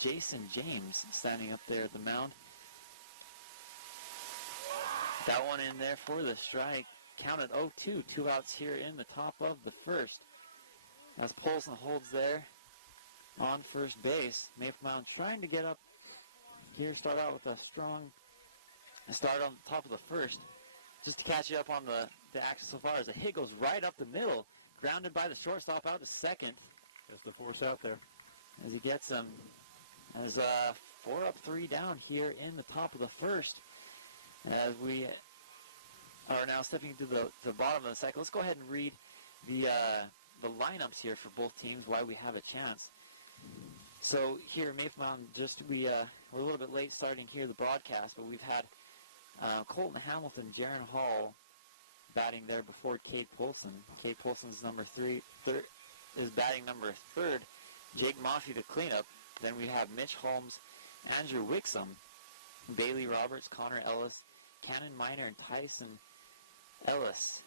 Jason James standing up there at the mound. That one in there for the strike. Counted 0-2. 2 outs here in the top of the first. As Polson holds there on first base. Maple Mountain trying to get up here. Start out with a strong start on the top of the first. Just to catch you up on the action so far, as a hit goes right up the middle. Grounded by the shortstop out to second. There's the force out there. As he gets him. As 4 up, 3 down here in the top of the first. As we are now stepping to the bottom of the cycle. Let's go ahead and read the lineups here for both teams, why we have a chance. So here, Maple Mountain, we're a little bit late starting here the broadcast, but we've had Colton Hamilton, Jaron Hall batting there before Cade Polson. Cade Polson's number 3 is batting number 3rd. Jake Maffey to clean up. Then we have Mitch Holmes, Andrew Wixom, Bailey Roberts, Connor Ellis, Cannon Miner, and Tyson Ellis.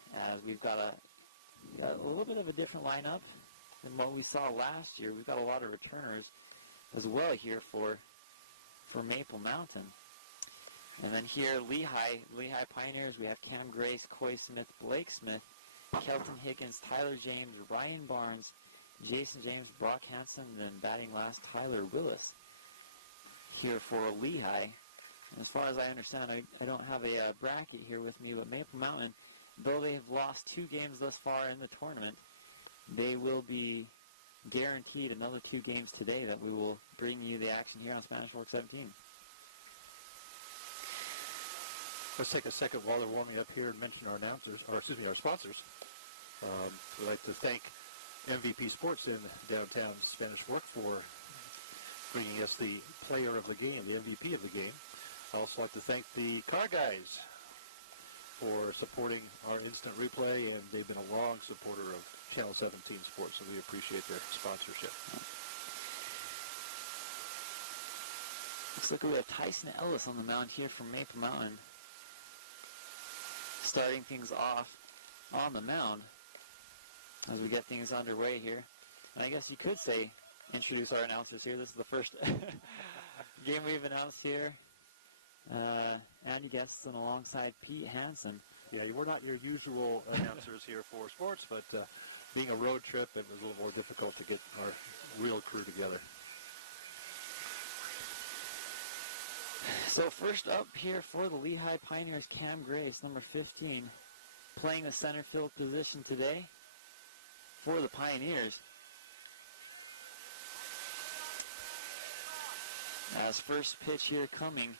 We've got a little bit of a different lineup than what we saw last year. We've got a lot of returners as well here for Maple Mountain. And then here, Lehi Pioneers, we have Cam Grace, Coy Smith, Blake Smith, Kelton Higgins, Tyler James, Ryan Barnes, Jason James, Brock Hansen, and then batting last, Tyler Willis here for Lehi. And as far as I understand, I don't have a bracket here with me, but Maple Mountain, though they have lost 2 games thus far in the tournament, they will be guaranteed another 2 games today that we will bring you the action here on Spanish Fork 17. Let's take a second while they're warming up here and mention our our sponsors. We'd like to thank MVP Sports in downtown Spanish Fork for bringing us the player of the game, the MVP of the game. I'd also like to thank the Car Guys for supporting our instant replay, and they've been a long supporter of Channel 17 Sports, so we appreciate their sponsorship. Looks like we have Tyson Ellis on the mound here from Maple Mountain, starting things off on the mound as we get things underway here. And I guess you could say, introduce our announcers here. This is the first game we've announced here. Andy Gesson alongside Pete Hansen. Yeah, we're not your usual announcers here for sports, but being a road trip, it was a little more difficult to get our real crew together. So first up here for the Lehi Pioneers, Cam Grace, number 15, playing the center field position today for the Pioneers. As first pitch here coming,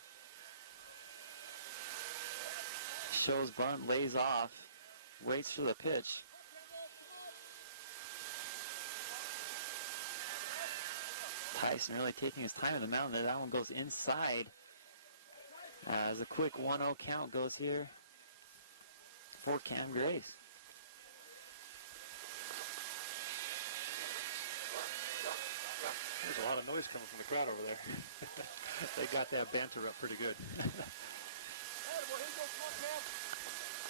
shows bunt, lays off, waits for the pitch. Tyson really taking his time in the mound there. That one goes inside. As a quick 1-0 count goes here for Cam Grace. There's a lot of noise coming from the crowd over there. They got that banter up pretty good.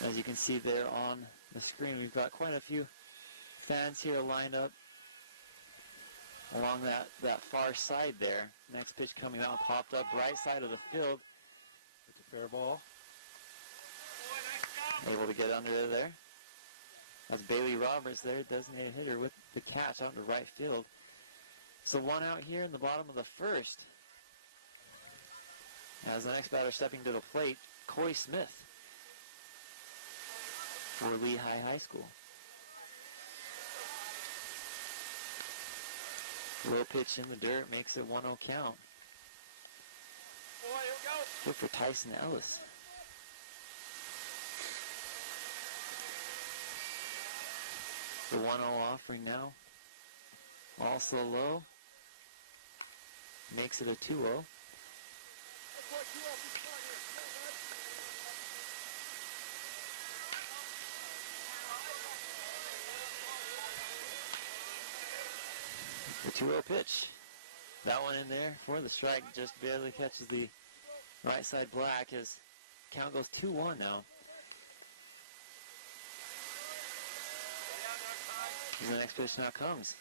As you can see there on the screen, we've got quite a few fans here lined up along that far side there. Next pitch coming out, popped up right side of the field. It's a fair ball. Able to get under there. That's Bailey Roberts there, designated hitter with the catch out to right field. So 1 out here in the bottom of the first. As the next batter stepping to the plate, Coy Smith for Lehi High School. Low pitch in the dirt makes it 1-0 count. Look for Tyson Ellis. The 1-0 offering now. Also low. Makes it a 2-0. The 2-0 pitch. That one in there for the strike. Just barely catches the right side black as count goes 2-1 now. The next pitch now comes.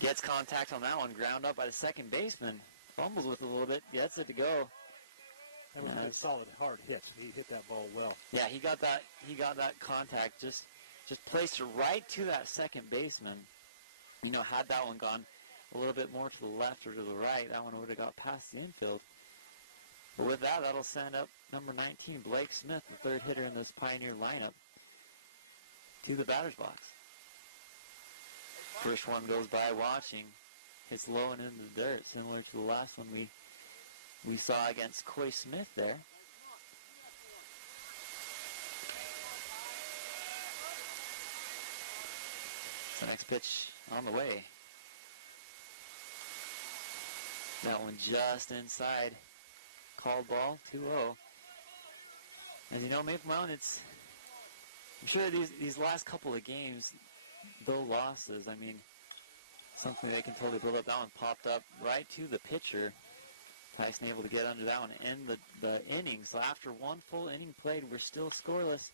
Gets contact on that one, ground up by the second baseman. Fumbles with it a little bit, gets it to go. That was a solid, hard hit. He hit that ball well. Yeah, he got that contact, just placed it right to that second baseman. You know, had that one gone a little bit more to the left or to the right, that one would have got past the infield. But with that, that'll send up number 19, Blake Smith, the third hitter in this Pioneer lineup, to the batter's box. First one goes by watching. Hits low and into the dirt, similar to the last one we saw against Coy Smith there. The next pitch on the way. That one just inside. Called ball, 2-0. And you know, Maple Mountain, I'm sure these last couple of games, though losses, I mean, something they can totally build up. That one popped up right to the pitcher. Tyson able to get under that one and end the innings. So after one full inning played, we're still scoreless,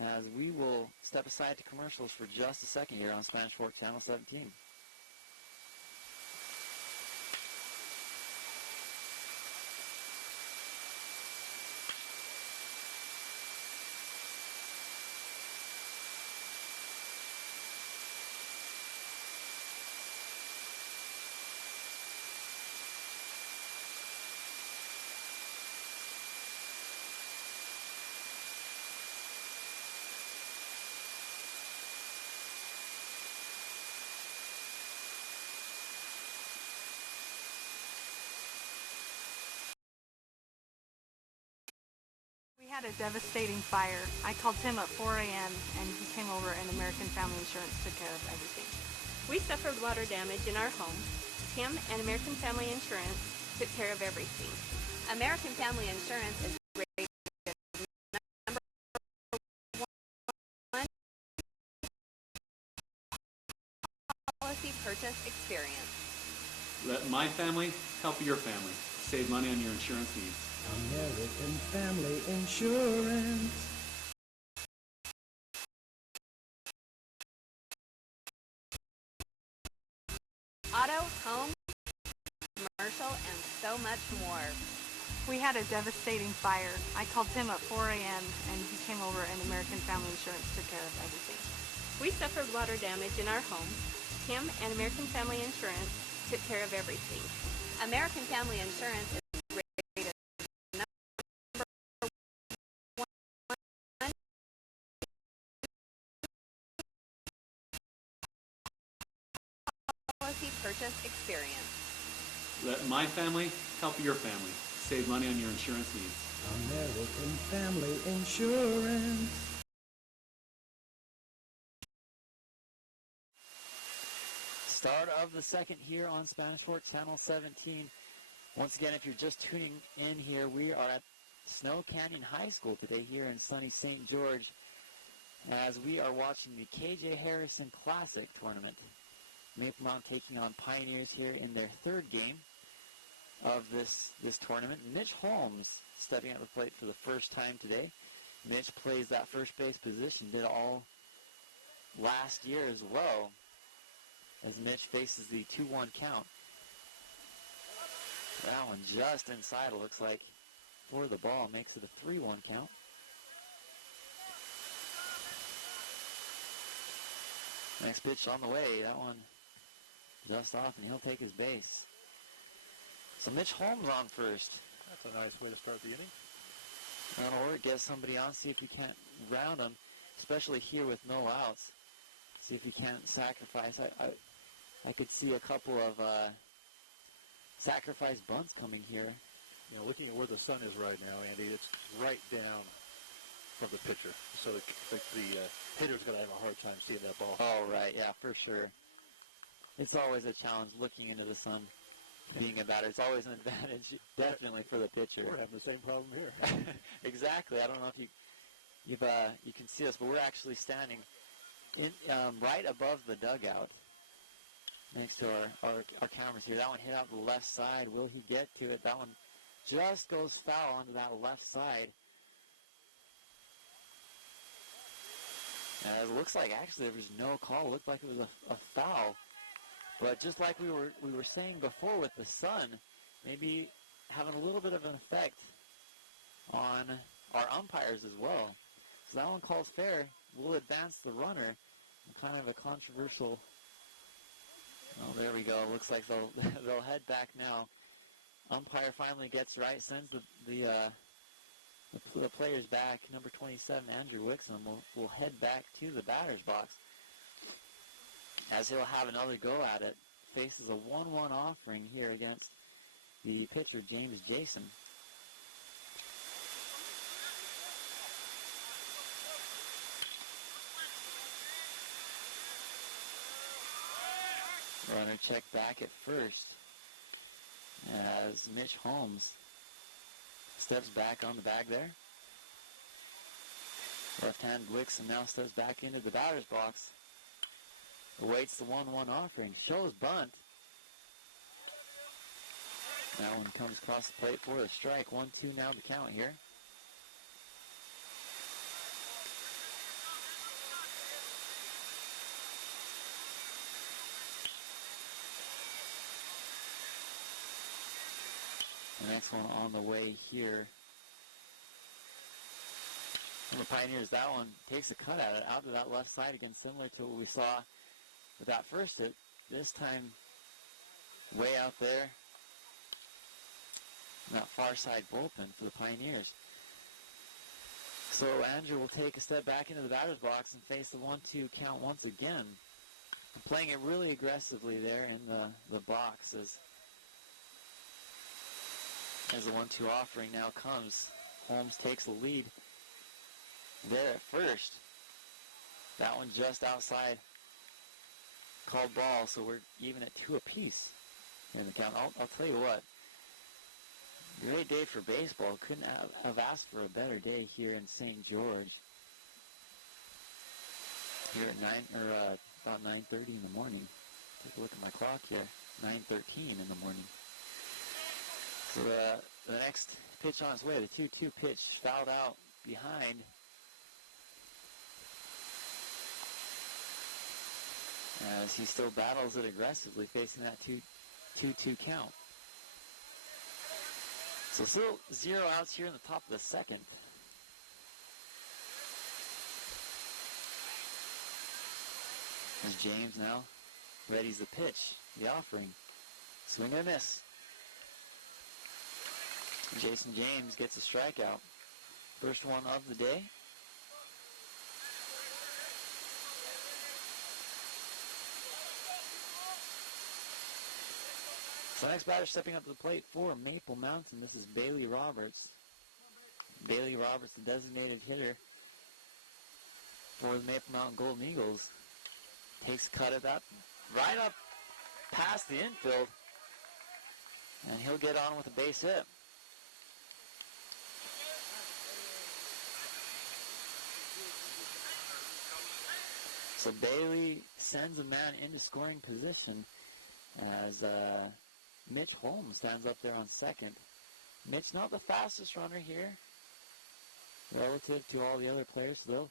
as we will step aside to commercials for just a second here on Spanish Fork Channel 17. We had a devastating fire. I called Tim at 4 a.m. and he came over and American Family Insurance took care of everything. We suffered water damage in our home. Tim and American Family Insurance took care of everything. American Family Insurance is rated number one policy purchase experience. Let my family help your family. Save money on your insurance needs. American Family Insurance. Auto, home, commercial, and so much more. We had a devastating fire. I called Tim at 4 a.m. and he came over and American Family Insurance took care of everything. We suffered water damage in our home. Tim and American Family Insurance took care of everything. American Family Insurance is rated number one policy purchase experience. Let my family help your family. Save money on your insurance needs. American Family Insurance. Start of the second here on Spanish Fork Channel 17. Once again, if you're just tuning in here, we are at Snow Canyon High School today here in sunny St. George, as we are watching the KJ Harrison Classic Tournament. Maple Mountain taking on Pioneers here in their third game of this tournament. Mitch Holmes stepping at the plate for the first time today. Mitch plays that first base position, did all last year as well, as Mitch faces the 2-1 count. That one just inside, it looks like, for the ball. Makes it a 3-1 count. Next pitch on the way. That one just off, and he'll take his base. So Mitch Holmes on first. That's a nice way to start the inning. Or get somebody on, see if you can't round them, especially here with no outs. See if you can't sacrifice. I could see a couple of sacrifice bunts coming here. You know, looking at where the sun is right now, Andy, it's right down from the pitcher. So the hitter's going to have a hard time seeing that ball. Oh, right, yeah, for sure. It's always a challenge looking into the sun, being a batter. It's always an advantage, definitely, for the pitcher. We're having the same problem here. Exactly. I don't know if you can see us, but we're actually standing in right above the dugout next to our cameras here. That one hit out the left side. Will he get to it? That one just goes foul onto that left side. And it looks like actually there was no call. It looked like it was a foul. But just like we were saying before with the sun, maybe having a little bit of an effect on our umpires as well. So that one calls fair. Will advance the runner. Kind of a controversial. Oh, there we go. Looks like they'll they'll head back now. Umpire finally gets right, sends the players back. Number 27, Andrew Wixom, will head back to the batter's box as he'll have another go at it. Faces a 1-1 offering here against the pitcher, James Jason. Runner checked back at first as Mitch Holmes steps back on the bag there. Left-hand Wixom now steps back into the batter's box. Awaits the 1-1 offering. Shows bunt. That one comes across the plate for a strike. 1-2 now the count here. The next one on the way here. And the Pioneers, that one takes a cut at it out to that left side again, similar to what we saw with that first hit. This time way out there. That far side bullpen for the Pioneers. So Andrew will take a step back into the batter's box and face the 1-2 count once again. Playing it really aggressively there in the box as the 1-2 offering now comes. Holmes takes the lead there at first. That one just outside. Called ball, so we're even at 2 apiece in the count. I'll tell you what. Great day for baseball. Couldn't have asked for a better day here in St. George. Here at about 9:30 in the morning. Take a look at my clock here. 9:13 in the morning. So the next pitch on its way, the 2-2 pitch, fouled out behind. As he still battles it aggressively, facing that 2-2 count. So still 0 outs here in the top of the second. As James now readies the pitch, the offering. Swing and a miss. Jason James gets a strikeout. First one of the day. So next batter stepping up to the plate for Maple Mountain. This is Bailey Roberts. Bailey Roberts, the designated hitter for the Maple Mountain Golden Eagles. Takes a cut at that right up past the infield. And he'll get on with a base hit. So Bailey sends a man into scoring position as Mitch Holmes stands up there on second. Mitch not the fastest runner here relative to all the other players. So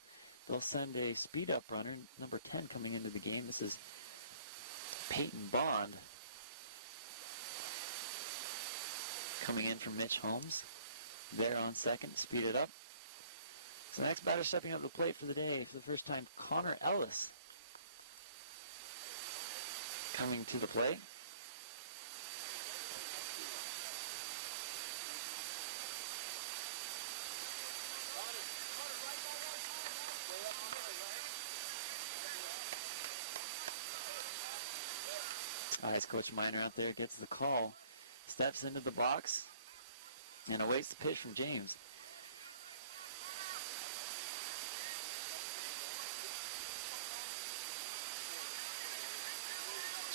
they'll send a speed-up runner, number 10, coming into the game. This is Peyton Bond coming in from Mitch Holmes. There on second, speed it up. So the next batter stepping up to the plate for the day for the first time, Connor Ellis coming to the plate. As Coach Miner out there gets the call, steps into the box and awaits the pitch from James.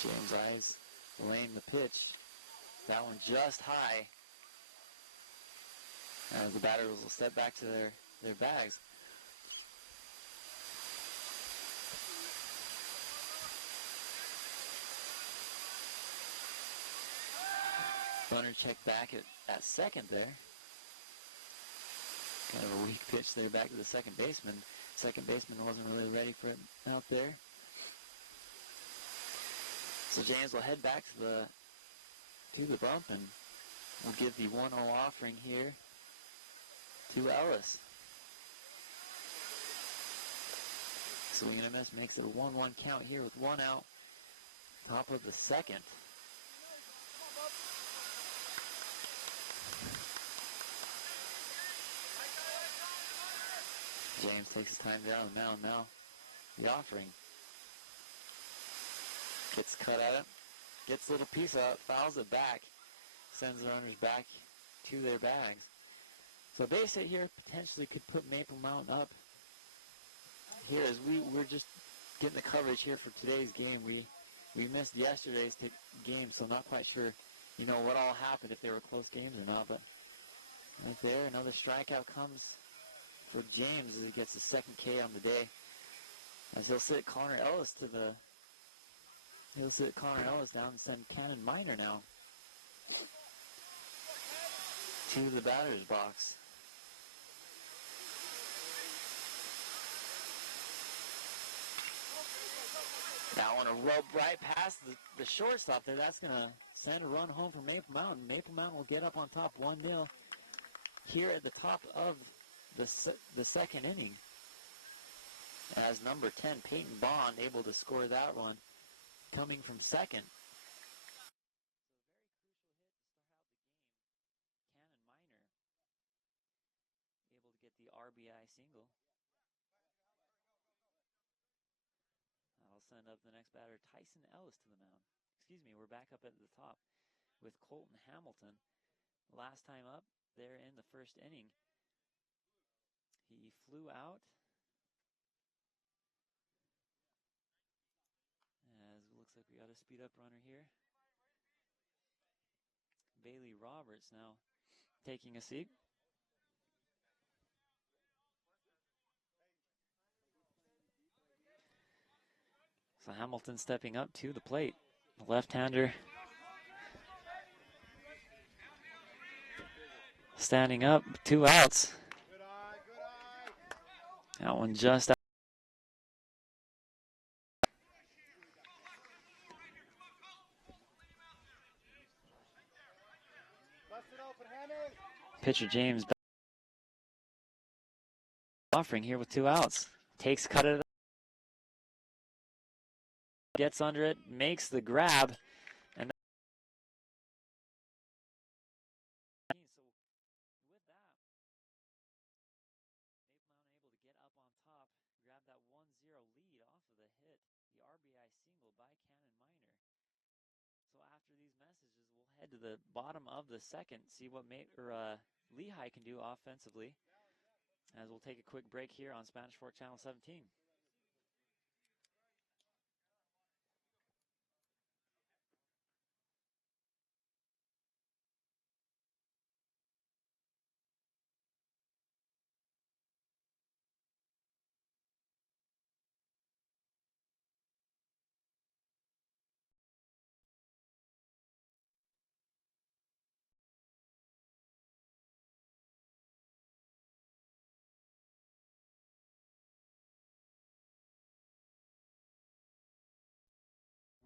James eyes laying the pitch. That one just high. The batters will step back to their bags. Runner checked back at second there. Kind of a weak pitch there back to the second baseman. Second baseman wasn't really ready for it out there. So James will head back to the bump, and we'll give the 1-0 offering here to Ellis. Swing and a miss makes it a 1-1 count here with 1 out. Top of the second. James takes his time down the mound now. The offering. Gets cut at it. Gets a little piece out. Fouls it back. Sends the runners back to their bags. So a base hit here potentially could put Maple Mountain up. Here as we're just getting the coverage here for today's game. We missed yesterday's game, so not quite sure, what all happened, if they were close games or not. But right there, another strikeout comes for James as he gets the second K on the day. As he'll sit Connor Ellis down and send Cannon Minor now to the batter's box. That one a rope right past the shortstop there. That's going to send a run home for Maple Mountain. Maple Mountain will get up on top 1-0 here at the top of the second inning. As number 10, Peyton Bond, able to score that one coming from second. Cannon Minor able to get the RBI single. I'll send up the next batter, Tyson Ellis, to the mound. We're back up at the top with Colton Hamilton. Last time up there in the first inning, he flew out. As it looks like we got a speed up runner here. Bailey Roberts now taking a seat. So Hamilton stepping up to the plate. The left-hander standing up, 2 outs. That one just out. Pitcher James offering here with 2 outs. Takes cut it. Gets under it, makes the grab, and so with that, Maple Mountain able to get up on top, grab that 1-0 lead off of the hit, the RBI single by Cannon Minor. So after these messages, we'll head to the bottom of the second, see what Lehi can do offensively, as we'll take a quick break here on Spanish Fork Channel 17.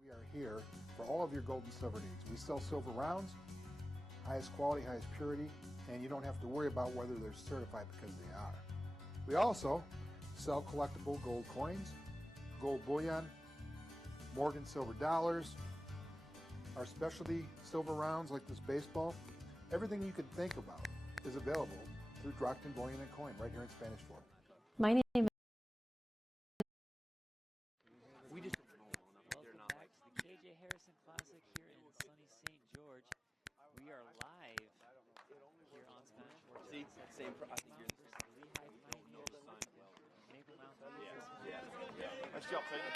We are here for all of your gold and silver needs. We sell silver rounds, highest quality, highest purity, and you don't have to worry about whether they're certified because they are. We also sell collectible gold coins, gold bullion, Morgan silver dollars, our specialty silver rounds like this baseball. Everything you could think about is available through Drockton Bullion and Coin right here in Spanish Fork. My name is Welcome back to the KJ Harrison Classic here in sunny St. George. We are live here on Spanish Fork. See, same. I think you're the Lehigh Pioneers. Maple Mountain. Nice job, Taylor. As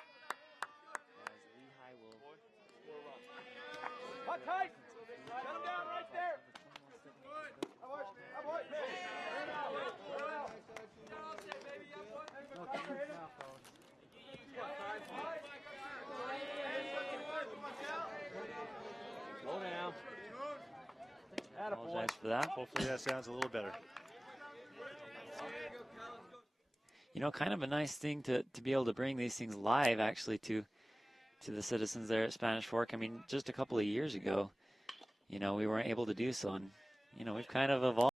Lehigh will. Hot tight. Shut him down right there. Slow down. Apologize for that. Hopefully that sounds a little better. Kind of a nice thing to be able to bring these things live, actually, to to the citizens there at Spanish Fork. I mean, just a couple of years ago, you know, we weren't able to do so. And, you know, we've kind of evolved.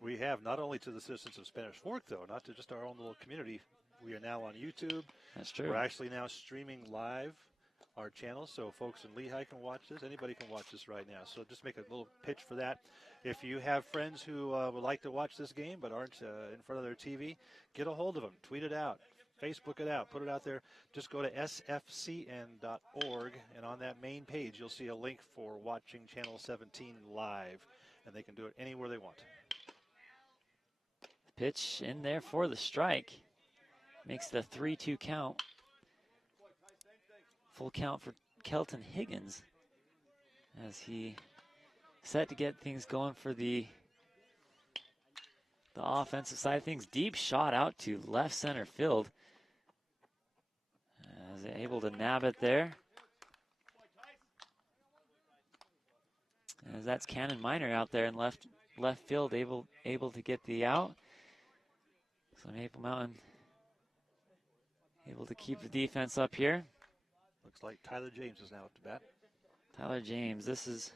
We have, not only to the citizens of Spanish Fork, though, not to just our own little community. We are now on YouTube. That's true. We're actually now streaming live our channel, so folks in Lehi can watch this. Anybody can watch this right now. So just make a little pitch for that. If you have friends who would like to watch this game but aren't in front of their TV, get a hold of them. Tweet it out. Facebook it out. Put it out there. Just go to sfcn.org, and on that main page, you'll see a link for watching Channel 17 live, and they can do it anywhere they want. Pitch in there for the strike. Makes the 3-2 count. Full count for Kelton Higgins as he set to get things going for the offensive side of things. Deep shot out to left center field. As able to nab it there. As that's Cannon Miner out there in left field, able to get the out. So Maple Mountain able to keep the defense up here. Looks like Tyler James is now up to bat. Tyler James, this is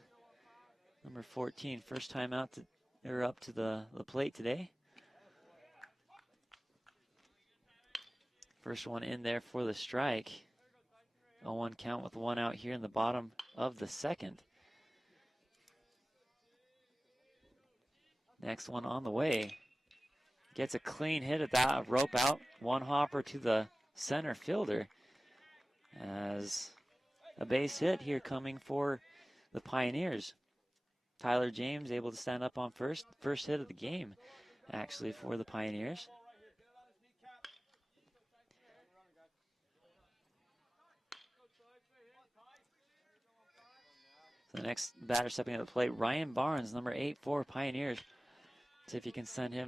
number 14, first time out or up to the plate today. First one in there for the strike. 0-1 count with one out here in the bottom of the second. Next one on the way. Gets a clean hit at that, rope out, one hopper to the center fielder. As a base hit here coming for the Pioneers. Tyler James able to stand up on first hit of the game, actually, for the Pioneers. So the next batter stepping at the plate, Ryan Barnes, number 8 for Pioneers. See if he can send his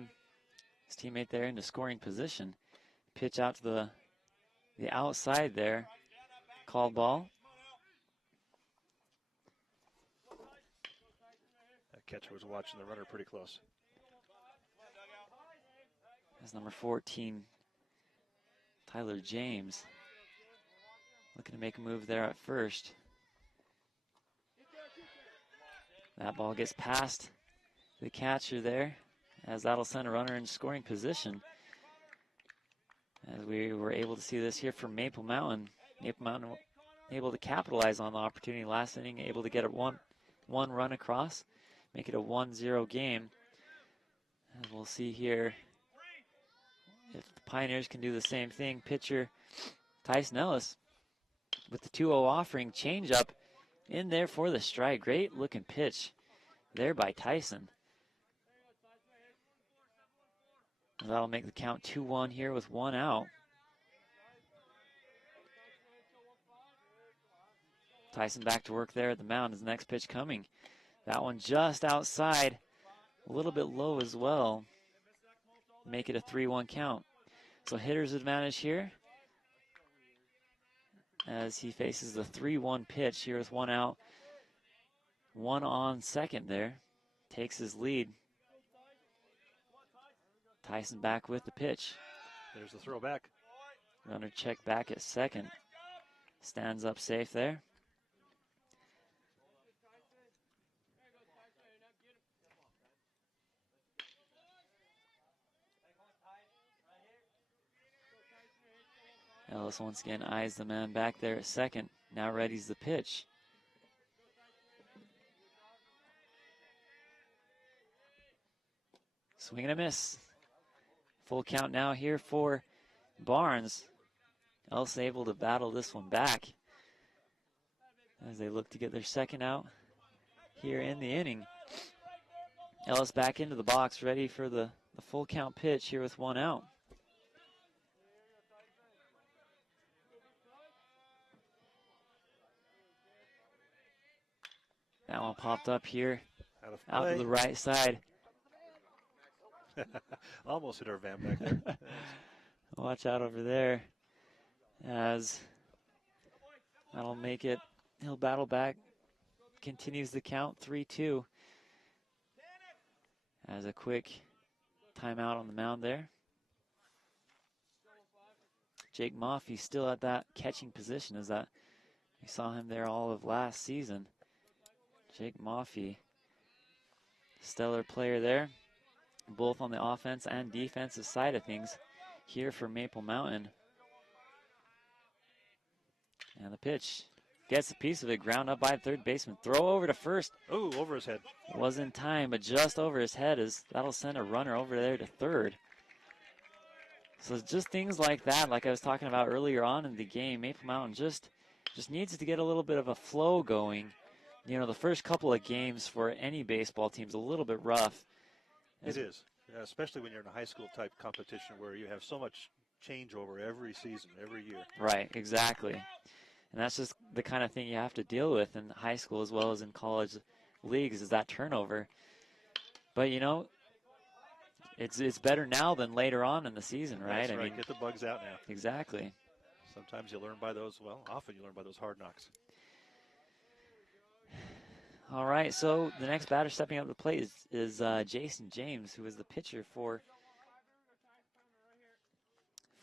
teammate there into scoring position. Pitch out to the outside there. Called ball. That catcher was watching the runner pretty close. That's number 14, Tyler James. Looking to make a move there at first. That ball gets past the catcher there, as that'll send a runner in scoring position. As we were able to see this here from Maple Mountain. Maple Mountain able to capitalize on the opportunity last inning, able to get a one run across, make it a 1-0 game. And we'll see here if the Pioneers can do the same thing. Pitcher Tyson Ellis with the 2-0 offering, changeup in there for the strike. Great looking pitch there by Tyson. That'll make the count 2-1 here with one out. Tyson back to work there at the mound. His next pitch coming. That one just outside, a little bit low as well. Make it a 3-1 count. So hitter's advantage here as he faces the 3-1 pitch here with one out. One on second there. Takes his lead. Tyson back with the pitch. There's the throwback. Runner check back at second. Stands up safe there. Ellis once again eyes the man back there at second. Now readies the pitch. Swing and a miss. Full count now here for Barnes. Ellis able to battle this one back as they look to get their second out here in the inning. Ellis back into the box, ready for the full count pitch here with one out. That one popped up here out to the right side. Almost hit our van back there. Watch out over there as that'll make it. He'll battle back. Continues the count 3-2. As a quick timeout on the mound there. Jake Moffey still at that catching position, as that we saw him there all of last season. Jake Moffey, stellar player there, both on the offense and defensive side of things here for Maple Mountain. And the pitch gets a piece of it, ground up by the third baseman. Throw over to first. Oh, over his head. Was in time, but just over his head, as that'll send a runner over there to third. So just things like that, like I was talking about earlier on in the game, Maple Mountain just needs to get a little bit of a flow going. You know, the first couple of games for any baseball team's a little bit rough. It is, especially when you're in a high school type competition where you have so much changeover every season, every year. Right, exactly. And that's just the kind of thing you have to deal with in high school as well as in college leagues, is that turnover. But, you know, it's better now than later on in the season, right? That's right. Get the bugs out now. Exactly. Sometimes you learn by those, well, often you learn by those hard knocks. All right, so the next batter stepping up to the plate is Jason James, who is the pitcher for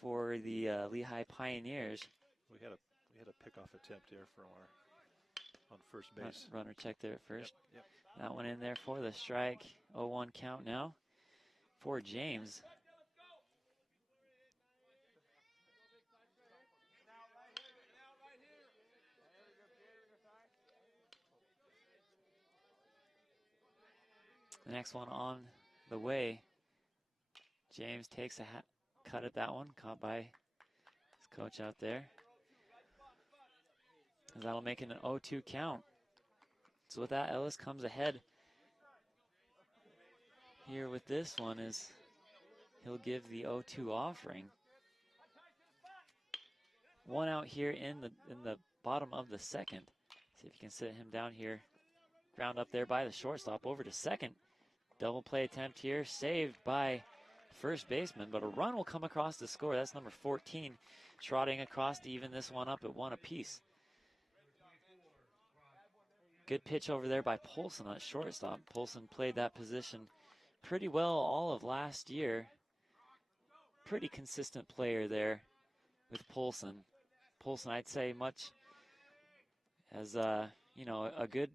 the Lehi Pioneers. We had a pickoff attempt there from on first base. Runner check there at first. Yep. That one in there for the strike. 0-1 count now for James. The next one on the way. James takes a cut at that one, caught by his coach out there. And that'll make it an 0-2 count. So with that, Ellis comes ahead here with this one, as he'll give the 0-2 offering. One out here in the bottom of the second. See if you can sit him down here. Ground up there by the shortstop, over to second. Double play attempt here, saved by first baseman, but a run will come across the score. That's number 14, trotting across to even this one up at 1 apiece. Good pitch over there by Polson at shortstop. Polson played that position pretty well all of last year. Pretty consistent player there with Polson. Polson, I'd say, much as you know, a good,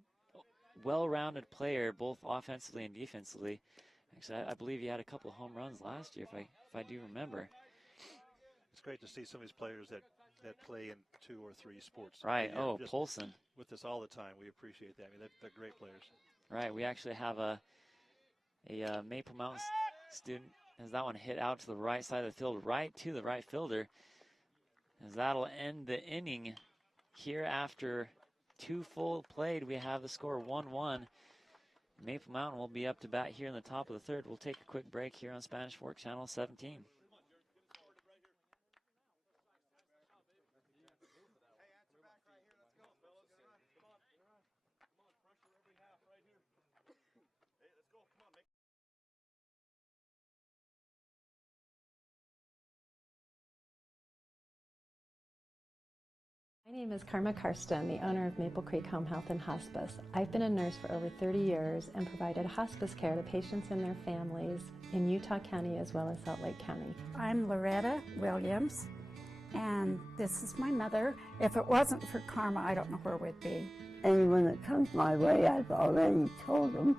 well-rounded player, both offensively and defensively. Actually, I believe he had a couple of home runs last year, if I do remember. It's great to see some of these players that play in 2 or 3 sports. Right. Oh, Polson. With us all the time. We appreciate that. I mean, they're great players. Right. We actually have a Maple Mountain student, as that one hit out to the right side of the field, right to the right fielder, as that'll end the inning here after 2 full played. We have the score 1-1. Maple Mountain will be up to bat here in the top of the third. We'll take a quick break here on Spanish Fork Channel 17. My name is Karma Karsten, the owner of Maple Creek Home Health and Hospice. I've been a nurse for over 30 years and provided hospice care to patients and their families in Utah County as well as Salt Lake County. I'm Loretta Williams, and this is my mother. If it wasn't for Karma, I don't know where we'd be. Anyone that comes my way, I've already told them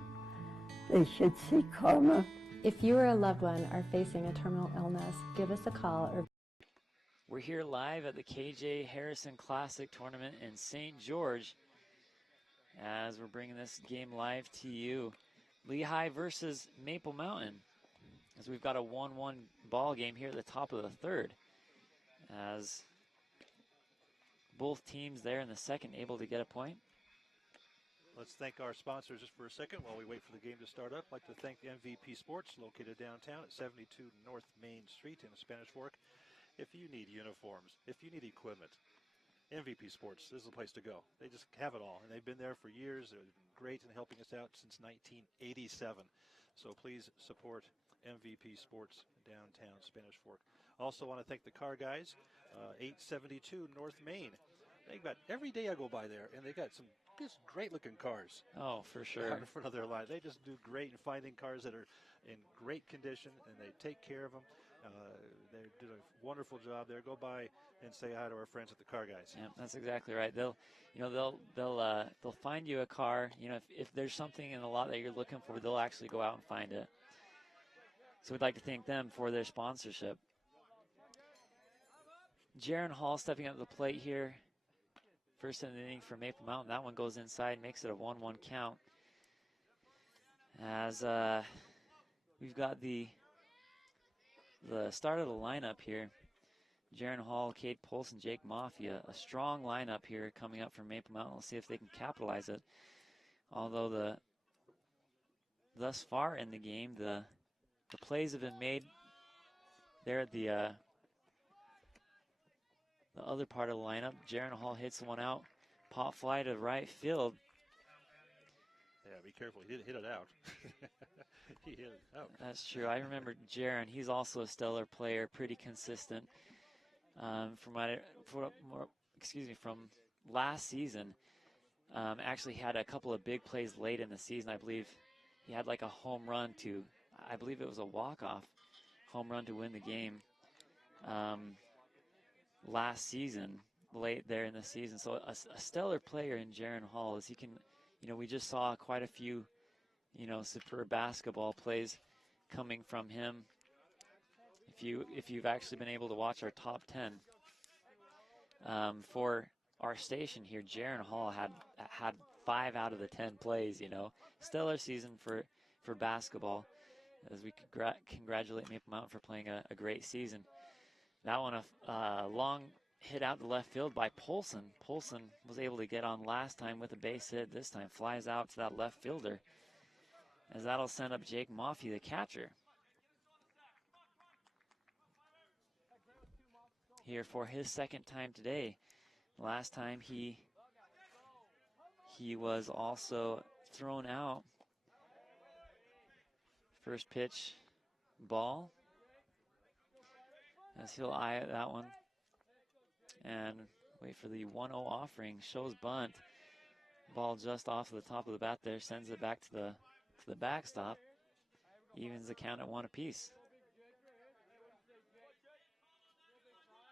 they should see Karma. If you or a loved one are facing a terminal illness, give us a call or We're here live at the KJ Harrison Classic Tournament in St. George as we're bringing this game live to you. Lehi versus Maple Mountain, as we've got a 1-1 ball game here at the top of the third, as both teams there in the second able to get a point. Let's thank our sponsors just for a second while we wait for the game to start up. I'd like to thank MVP Sports, located downtown at 72 North Main Street in Spanish Fork. If you need uniforms, if you need equipment, MVP Sports, this is the place to go. They just have it all, and they've been there for years. They've been great in helping us out since 1987. So please support MVP Sports downtown Spanish Fork. Also want to thank the car guys, 872 North Main. They've got, every day I go by there, and they got some just great-looking cars. Oh, for sure. In front of their line. They just do great in finding cars that are in great condition, and they take care of them. They did a wonderful job there. Go by and say hi to our friends at the Car Guys. Yeah, that's exactly right. They'll find you a car. If there's something in the lot that you're looking for, they'll actually go out and find it. So we'd like to thank them for their sponsorship. Jaron Hall stepping up to the plate here. First in the inning for Maple Mountain. That one goes inside, makes it a 1-1 count. As we've got the start of the lineup here. Jaron Hall, Cade Polson, Jake Mafia. A strong lineup here coming up from Maple Mountain. We'll see if they can capitalize it. Although thus far in the game, the plays have been made there at the other part of the lineup. Jaron Hall hits one out. Pop fly to right field. Yeah, be careful. He didn't hit it out. He hit it out. That's true. I remember Jaron. He's also a stellar player, pretty consistent. From last season, actually had a couple of big plays late in the season. I believe he had like a home run I believe it was a walk-off home run to win the game last season, late there in the season. So a stellar player in Jaron Hall, as he can, we just saw quite a few, superb basketball plays coming from him. If you've actually been able to watch our top 10 for our station here, Jaron Hall had 5 out of the 10 plays. Stellar season for basketball, as we congratulate Maple Mountain for playing a great season. That one, a long hit out to left field by Polson. Polson was able to get on last time with a base hit. This time flies out to that left fielder, as that'll send up Jake Maffey, the catcher, here for his second time today. Last time he was also thrown out. First pitch, ball, as he'll eye that one and wait for the 1-0 offering. Shows bunt. Ball just off the top of the bat there, sends it back to the backstop. Evens the count at 1 apiece.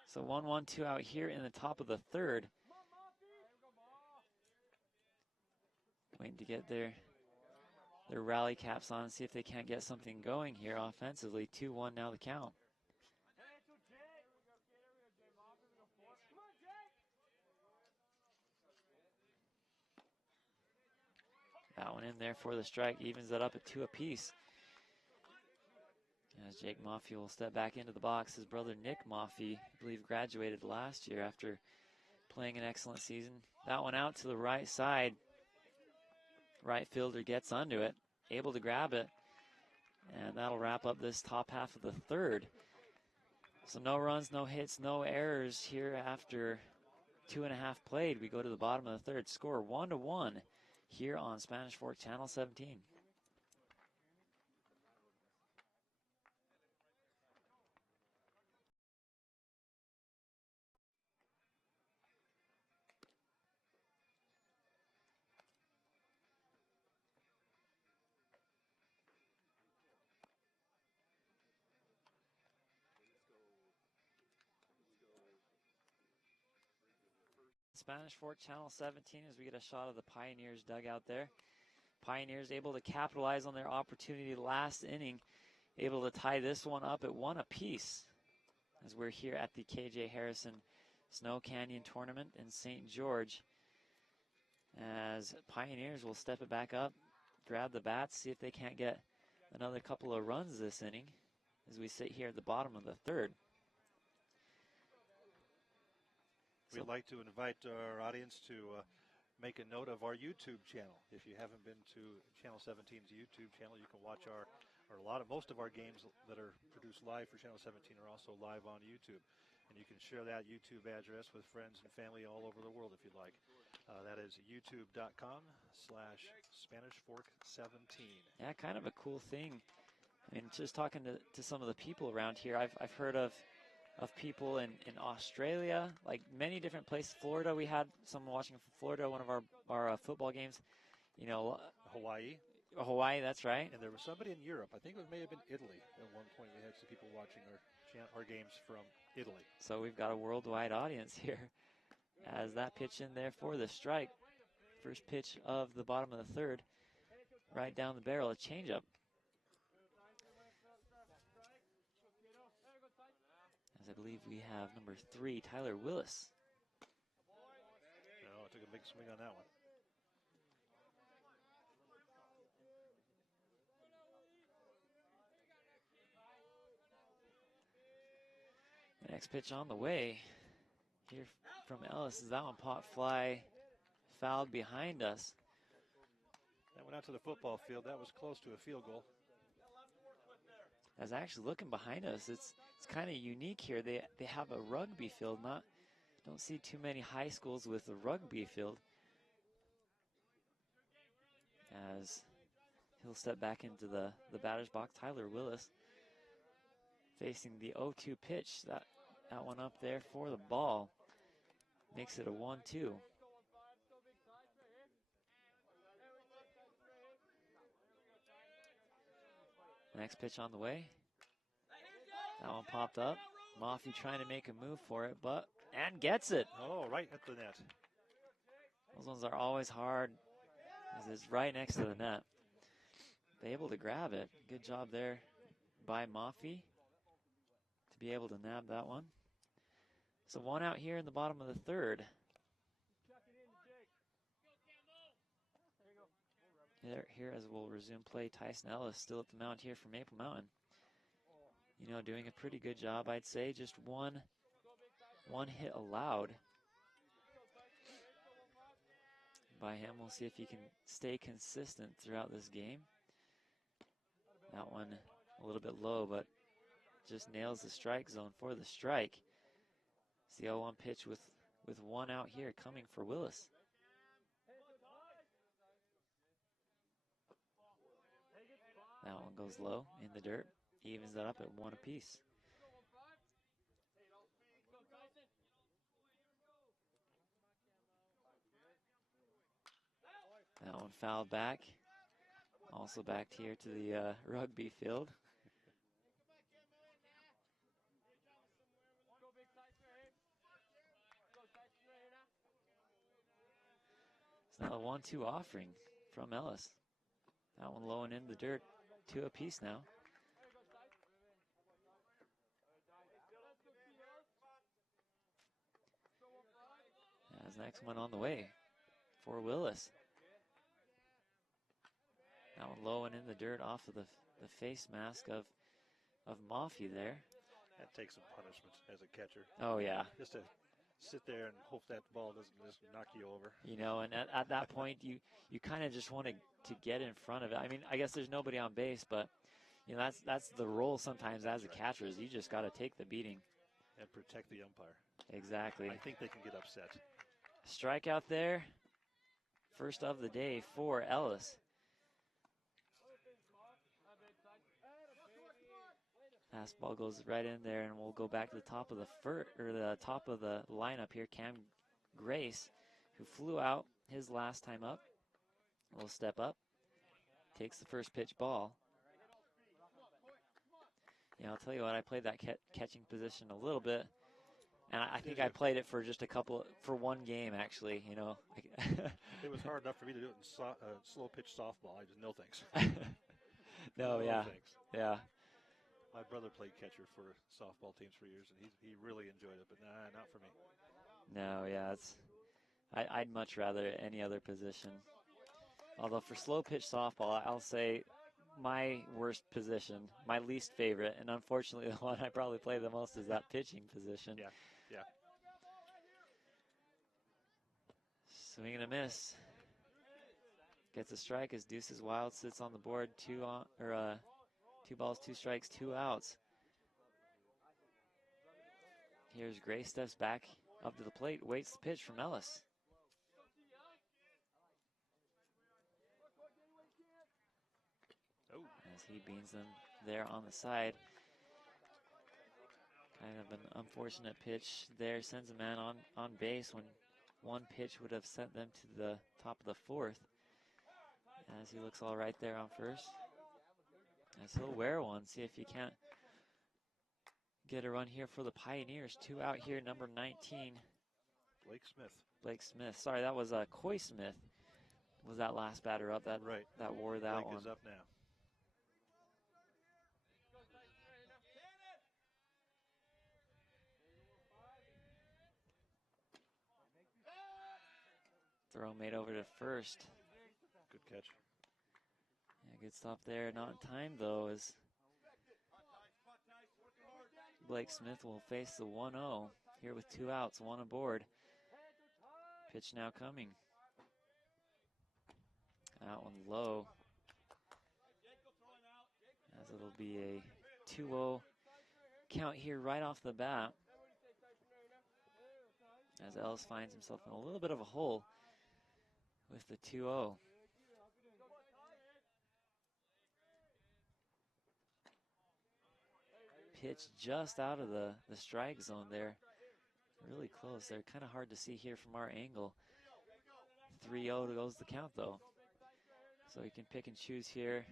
So 1-1-2 out here in the top of the third. Waiting to get their rally caps on and see if they can't get something going here offensively. 2-1 now the count. That one in there for the strike, evens it up at 2 apiece. As Jake Maffey will step back into the box. His brother Nick Maffey, I believe, graduated last year after playing an excellent season. That one out to the right side. Right fielder gets onto it, able to grab it, and that'll wrap up this top half of the third. So no runs, no hits, no errors here after 2.5 played. We go to the bottom of the third. Score 1-1 here on Spanish Fork Channel 17. Spanish Fork Channel 17 as we get a shot of the Pioneers dugout there. Pioneers able to capitalize on their opportunity last inning, able to tie this one up at 1 apiece as we're here at the KJ Harrison Snow Canyon Tournament in St. George. As Pioneers will step it back up, grab the bats, see if they can't get another couple of runs this inning as we sit here at the bottom of the third. We'd like to invite our audience to make a note of our YouTube channel. If you haven't been to Channel 17's YouTube channel, you can watch most of our games that are produced live for Channel 17 are also live on YouTube. And you can share that YouTube address with friends and family all over the world if you'd like. That is youtube.com/SpanishFork17. Yeah, kind of a cool thing. I mean, just talking to some of the people around here, I've heard of people in Australia, like many different places. Florida, we had someone watching from Florida, one of our football games. Hawaii. Hawaii, that's right. And there was somebody in Europe. I think it may have been Italy at one point. We had some people watching our our games from Italy. So we've got a worldwide audience here. As that pitch in there for the strike. First pitch of the bottom of the third. Right down the barrel, a changeup. As I believe we have number 3, Tyler Willis. No, I took a big swing on that one. The next pitch on the way here from Ellis is that one pop fly fouled behind us. That went out to the football field. That was close to a field goal. As actually looking behind us, it's kind of unique here. They have a rugby field. Don't see too many high schools with a rugby field. As he'll step back into the batter's box, Tyler Willis facing the 0-2 pitch. That one up there for the ball makes it a 1-2. Next pitch on the way. That one popped up. Maffey trying to make a move for it, and gets it. Oh, right at the net. Those ones are always hard, as it's right next to the net. They're able to grab it. Good job there by Maffey to be able to nab that one. So one out here in the bottom of the third. Here as we'll resume play, Tyson Ellis still at the mound here for Maple Mountain. You know, doing a pretty good job, I'd say. Just one hit allowed by him. We'll see if he can stay consistent throughout this game. That one a little bit low, but just nails the strike zone for the strike. It's the 0-1 pitch with one out here coming for Willis. That one goes low in the dirt. Evens that up at 1 apiece. That one fouled back. Also back here to the rugby field. It's now a 1-2 offering from Ellis. That one low and in the dirt. 2 apiece now. As next one on the way for Willis. That one low and in the dirt off of the face mask of Maffey there. That takes some punishment as a catcher. Oh, yeah. Just to sit there and hope that ball doesn't just knock you over. You know, and at that point, you kind of just want to get in front of it. I mean, I guess there's nobody on base, but, you know, that's the role sometimes as a catcher is you just got to take the beating. And protect the umpire. Exactly. I think they can get upset. Strikeout there. First of the day for Ellis. Fastball goes right in there, and we'll go back to the top of the top of the lineup here. Cam Grace, who flew out his last time up, will step up, takes the first pitch ball. Yeah, I'll tell you what, I played that catching position a little bit, and I think I played it for just for one game actually. You know, it was hard enough for me to do it in slow pitch softball. I just no thanks. No, yeah, thanks. Yeah. My brother played catcher for softball teams for years, and he really enjoyed it, but nah, not for me. No, yeah, I'd much rather any other position. Although for slow pitch softball, I'll say my worst position, my least favorite, and unfortunately the one I probably play the most is that pitching position. Yeah. Swing and a miss. Gets a strike as Deuces Wild sits on the board. 2 balls, 2 strikes, 2 outs. Here's Gray, steps back up to the plate, waits the pitch from Ellis. Oh. As he beans them there on the side. Kind of an unfortunate pitch there. Sends a man on base when one pitch would have sent them to the top of the 4th. As he looks all right there on first. As he'll wear one, see if he can't get a run here for the Pioneers. 2 out here, number 19. Blake Smith. Sorry, that was Coy Smith. Was that last batter up that wore that Blake one? is up now. Throw made over to first. Good catch. Yeah, good stop there. Not in time though, as Blake Smith will face the 1-0 here with 2 outs, 1 aboard. Pitch now coming. That one low, as it'll be a 2-0 count here right off the bat, as Ellis finds himself in a little bit of a hole with the 2-0. Pitch just out of the strike zone there. Really close. They're kind of hard to see here from our angle. 3-0 goes the count though. So you can pick and choose here.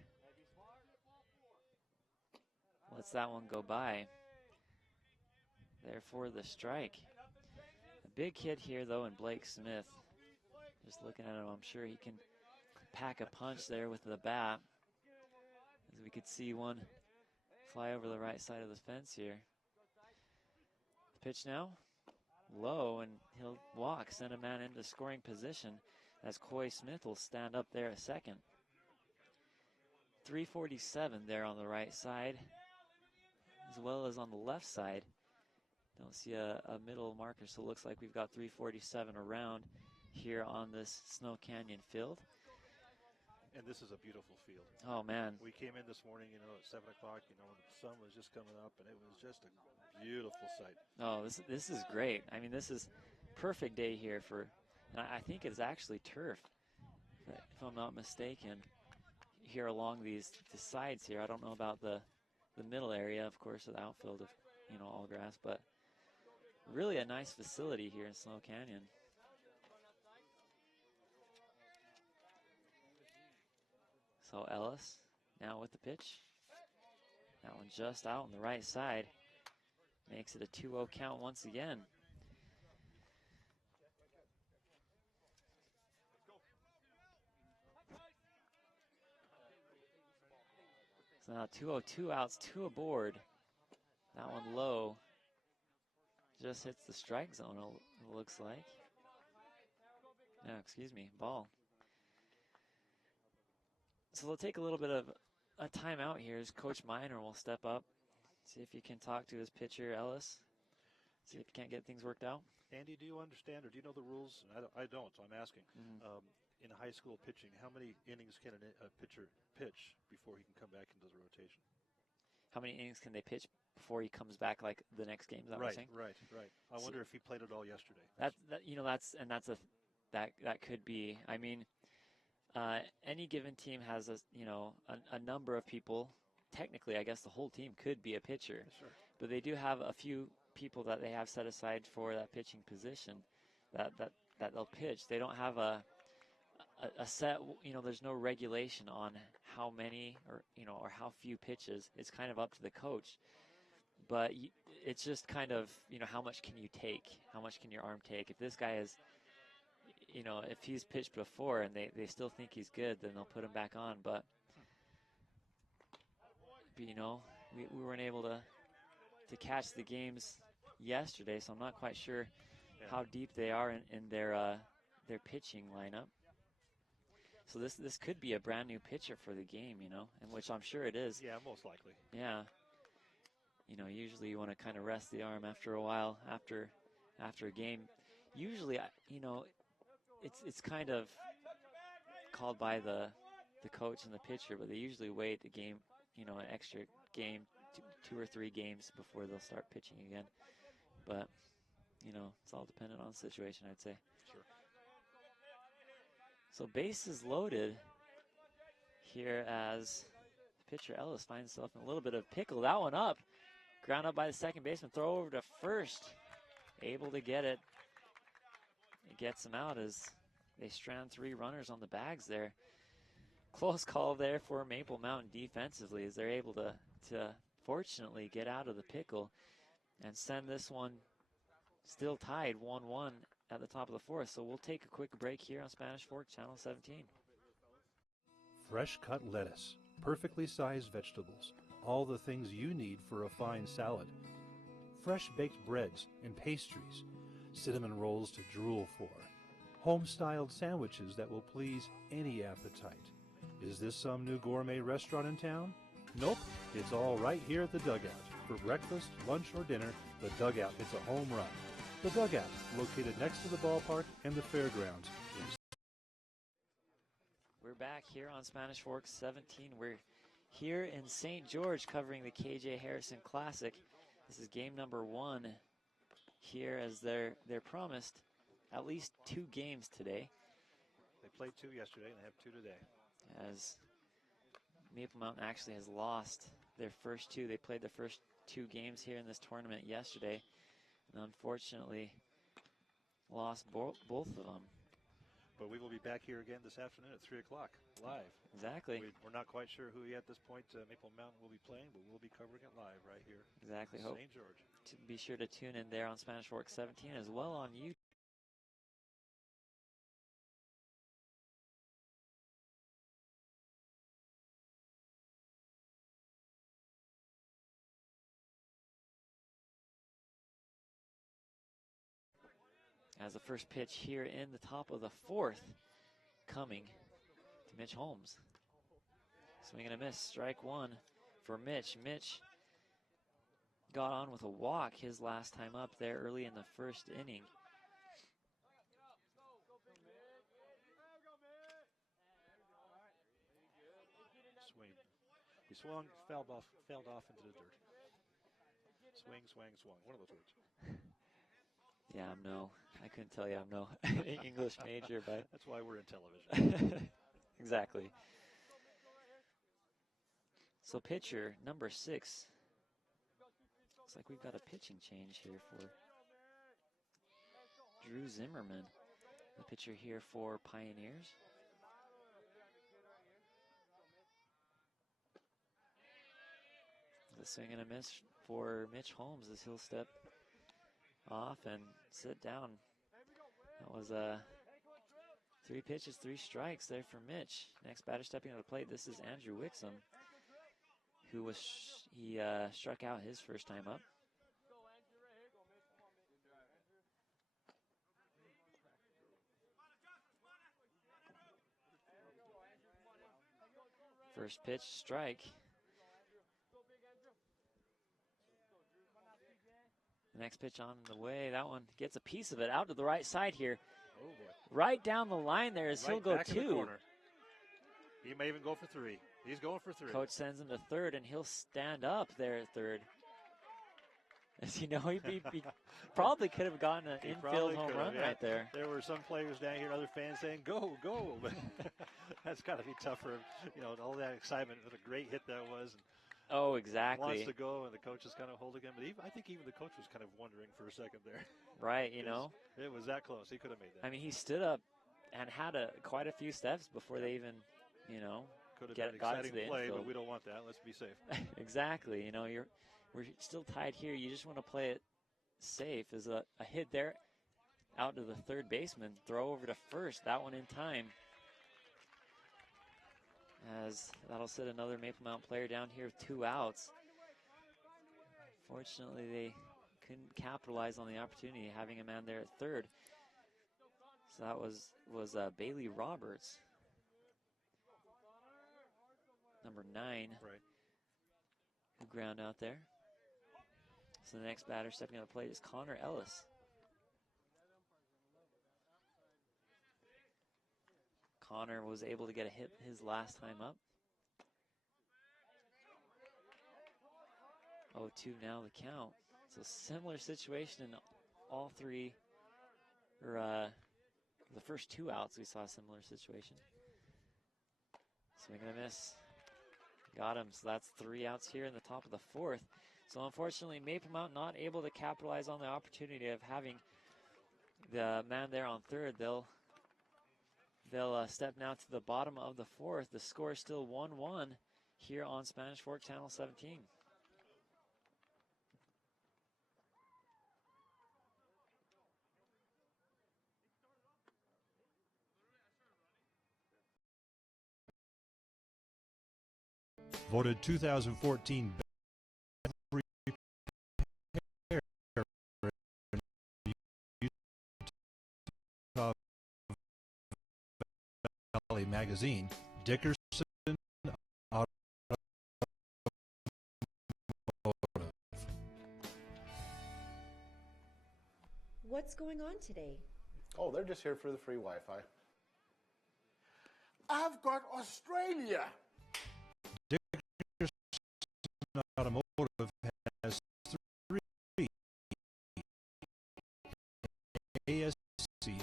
Lets that one go by. Therefore the strike. A big hit here though in Blake Smith. Just looking at him, I'm sure he can pack a punch there with the bat. As we could see one fly over the right side of the fence here. The pitch now, low, and he'll walk, send a man into scoring position as Coy Smith will stand up there at second. 347 there on the right side, as well as on the left side. Don't see a middle marker, so it looks like we've got 347 around here on this Snow Canyon field. And this is a beautiful field. Oh, man. We came in this morning, at 7 o'clock, when the sun was just coming up, and it was just a beautiful sight. Oh, this is great. I mean, this is perfect day here for, and I think it's actually turf, if I'm not mistaken, here along the sides here. I don't know about the middle area, of course, of the outfield of, all grass, but really a nice facility here in Snow Canyon. So Ellis now with the pitch. That one just out on the right side. Makes it a 2-0 count once again. So now 2-0, 2 outs, 2 aboard. That one low. Just hits the strike zone, it looks like. No, excuse me, ball. So they'll take a little bit of a timeout here as Coach Miner will step up. See if he can talk to his pitcher, Ellis. See if he can't get things worked out. Andy, do you understand or do you know the rules? I don't, so I'm asking. In high school pitching, how many innings can a pitcher pitch before he can come back into the rotation? How many innings can they pitch before he comes back, like the next game? Is that what you're saying? Right. I wonder if he played it all yesterday. That could be. I mean, any given team has a number of people. Technically, I guess the whole team could be a pitcher, sure. But they do have a few people that they have set aside for that pitching position that they'll pitch. They don't have a set. There's no regulation on how many or how few pitches. It's kind of up to the coach. But it's just kind of how much can you take? How much can your arm take? If this guy is if he's pitched before and they still think he's good, then they'll put him back on. But we weren't able to catch the games yesterday, so I'm not quite sure how deep they are in their pitching lineup. So this could be a brand new pitcher for the game, and which I'm sure it is. Yeah, most likely. Yeah. Usually you want to kind of rest the arm after a while, after a game. Usually, it's kind of called by the coach and the pitcher, but they usually wait a game, an extra game, 2 or 3 games before they'll start pitching again. But, it's all dependent on the situation, I'd say. Sure. So bases loaded here as pitcher Ellis finds himself in a little bit of pickle. That one up. Ground up by the second baseman. Throw over to first. Able to get it. It gets him out as they strand 3 runners on the bags there. Close call there for Maple Mountain defensively as they're able to fortunately get out of the pickle. and send this one still tied 1-1 at the top of the fourth. So we'll take a quick break here on Spanish Fork, Channel 17. Fresh cut lettuce, perfectly sized vegetables, all the things you need for a fine salad. Fresh baked breads and pastries, cinnamon rolls to drool for, home-styled sandwiches that will please any appetite. Is this some new gourmet restaurant in town? Nope, it's all right here at the Dugout. For breakfast, lunch, or dinner, the Dugout hits a home run. The Dugout, located next to the ballpark and the fairgrounds. We're back here on Spanish Fork 17. We're here in St. George covering the KJ Harrison Classic. This is game number 1 here, as they're promised at least 2 games today. They played 2 yesterday and they have 2 today. As Maple Mountain actually has lost their first 2. They played the first 2 games here in this tournament yesterday, and unfortunately lost both of them. But we will be back here again this afternoon at 3 o'clock, live. Exactly. We're not quite sure who at this point Maple Mountain will be playing, but we'll be covering it live right here. Exactly. Hope St. George. To be sure to tune in there on Spanish Fork 17 as well on YouTube. As the first pitch here in the top of the fourth coming to Mitch Holmes. Swing and a miss, strike 1 for Mitch. Mitch got on with a walk his last time up there early in the first inning. Swing. He swung, failed off into the dirt. Swing, swang, swung. One of those words. Yeah, I couldn't tell you I'm no English major, but that's why we're in television. Exactly. So pitcher number 6. Looks like we've got a pitching change here for Drew Zimmerman, the pitcher here for Pioneers. The swing and a miss for Mitch Holmes as he'll step off and sit down. That was 3 pitches, 3 strikes there for Mitch. Next batter stepping to the plate, this is Andrew Wixom, who was struck out his first time up. First pitch, strike. The next pitch on the way. That one gets a piece of it out to the right side here. Oh boy. Right down the line there as he'll go 2. He may even go for 3. He's going for 3. Coach sends him to third, and he'll stand up there at third. As you know, he probably could have gotten an infield home run right there. There were some players down here and other fans saying, go, go. But that's got to be tough for him. All that excitement. What a great hit that was. And oh, exactly. Wants to go, and the coach is kind of holding him. But I think even the coach was kind of wondering for a second there. Right, It was that close. He could have made that. I mean, he stood up and had quite a few steps before they even, could have been an exciting play, but we don't want that. Let's be safe. Exactly. We're still tied here. You just want to play it safe. There's a hit there out to the third baseman. Throw over to first. That one in time. As that'll sit another Maple Mountain player down here with 2 outs. Fortunately, they couldn't capitalize on the opportunity, having a man there at third. So that was Bailey Roberts, number 9, right, who ground out there. So the next batter stepping on the plate is Connor Ellis. Connor was able to get a hit his last time up. 0-2 now the count. So similar situation in all 3, or the first 2 outs we saw a similar situation. Swing and a miss. Got him, so that's 3 outs here in the top of the fourth. So unfortunately, Maple Mountain not able to capitalize on the opportunity of having the man there on third. They'll step now to the bottom of the fourth. The score is still 1-1 here on Spanish Fork Channel 17. voted 2014 Best Repair in Utah Valley magazine, Dickerson Automotive. What's going on today? Oh, they're just here for the free Wi-Fi. I've got Australia. Dickerson Automotive has 3 ASC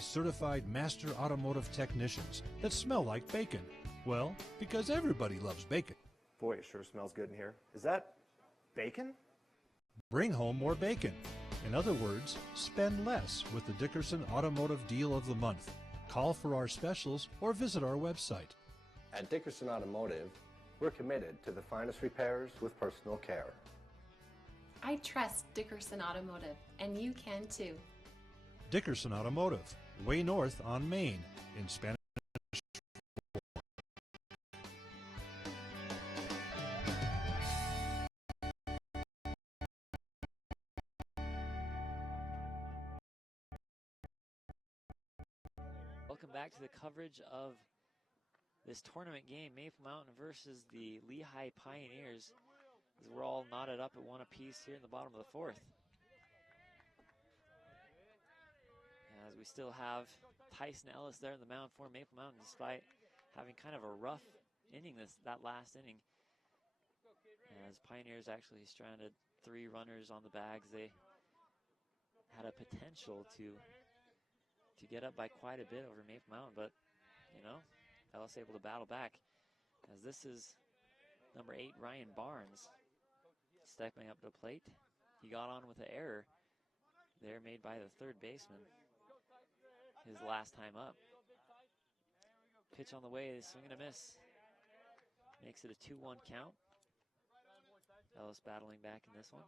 certified master automotive technicians that smell like bacon. Well, because everybody loves bacon. Boy, it sure smells good in here. Is that bacon? Bring home more bacon. In other words, spend less with the Dickerson Automotive Deal of the Month. Call for our specials or visit our website. At Dickerson Automotive, we're committed to the finest repairs with personal care. I trust Dickerson Automotive, and you can too. Dickerson Automotive, way north on Main in Spanish. Welcome back to the coverage of this tournament game, Maple Mountain versus the Lehi Pioneers. As we're all knotted up at 1 apiece here in the bottom of the 4th. As we still have Tyson Ellis there in the mound for Maple Mountain, despite having kind of a rough inning that last inning. As Pioneers actually stranded 3 runners on the bags, they had a potential to get up by quite a bit over Maple Mountain, but you know, Ellis able to battle back. As this is number 8, Ryan Barnes, stepping up to the plate. He got on with an error there made by the third baseman his last time up. Pitch on the way, swing and a miss. Makes it a 2-1 count. Ellis battling back in this one.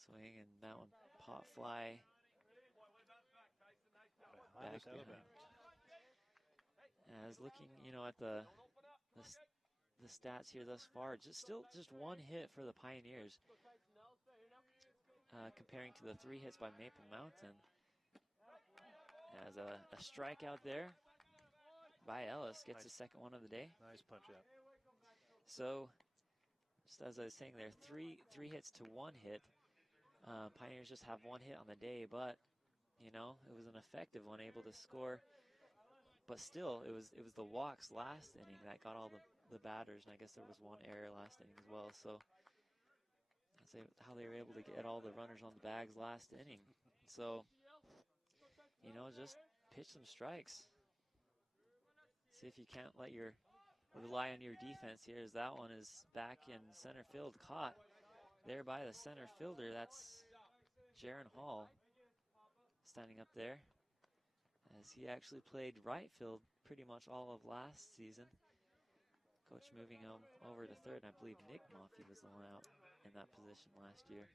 Swing, and that one pop fly back behind. As looking, you know, at the stats here thus far, just 1 hit for the Pioneers, comparing to the 3 hits by Maple Mountain. As a strikeout there by Ellis gets his second one of the day. Nice punch out. So, just as I was saying there, three hits to 1 hit. Pioneers just have 1 hit on the day, but you know, it was an effective one, able to score. But still, it was the walks last inning that got all the batters, and I guess there was 1 error last inning as well. So that's how they were able to get all the runners on the bags last inning. So, you know, just pitch some strikes. See if you can't rely on your defense here, as that one is back in center field, caught there by the center fielder. That's Jaron Hall standing up there, as he actually played right field pretty much all of last season. Coach moving him over to third, and I believe Nick Moffey was the one out in that position last year.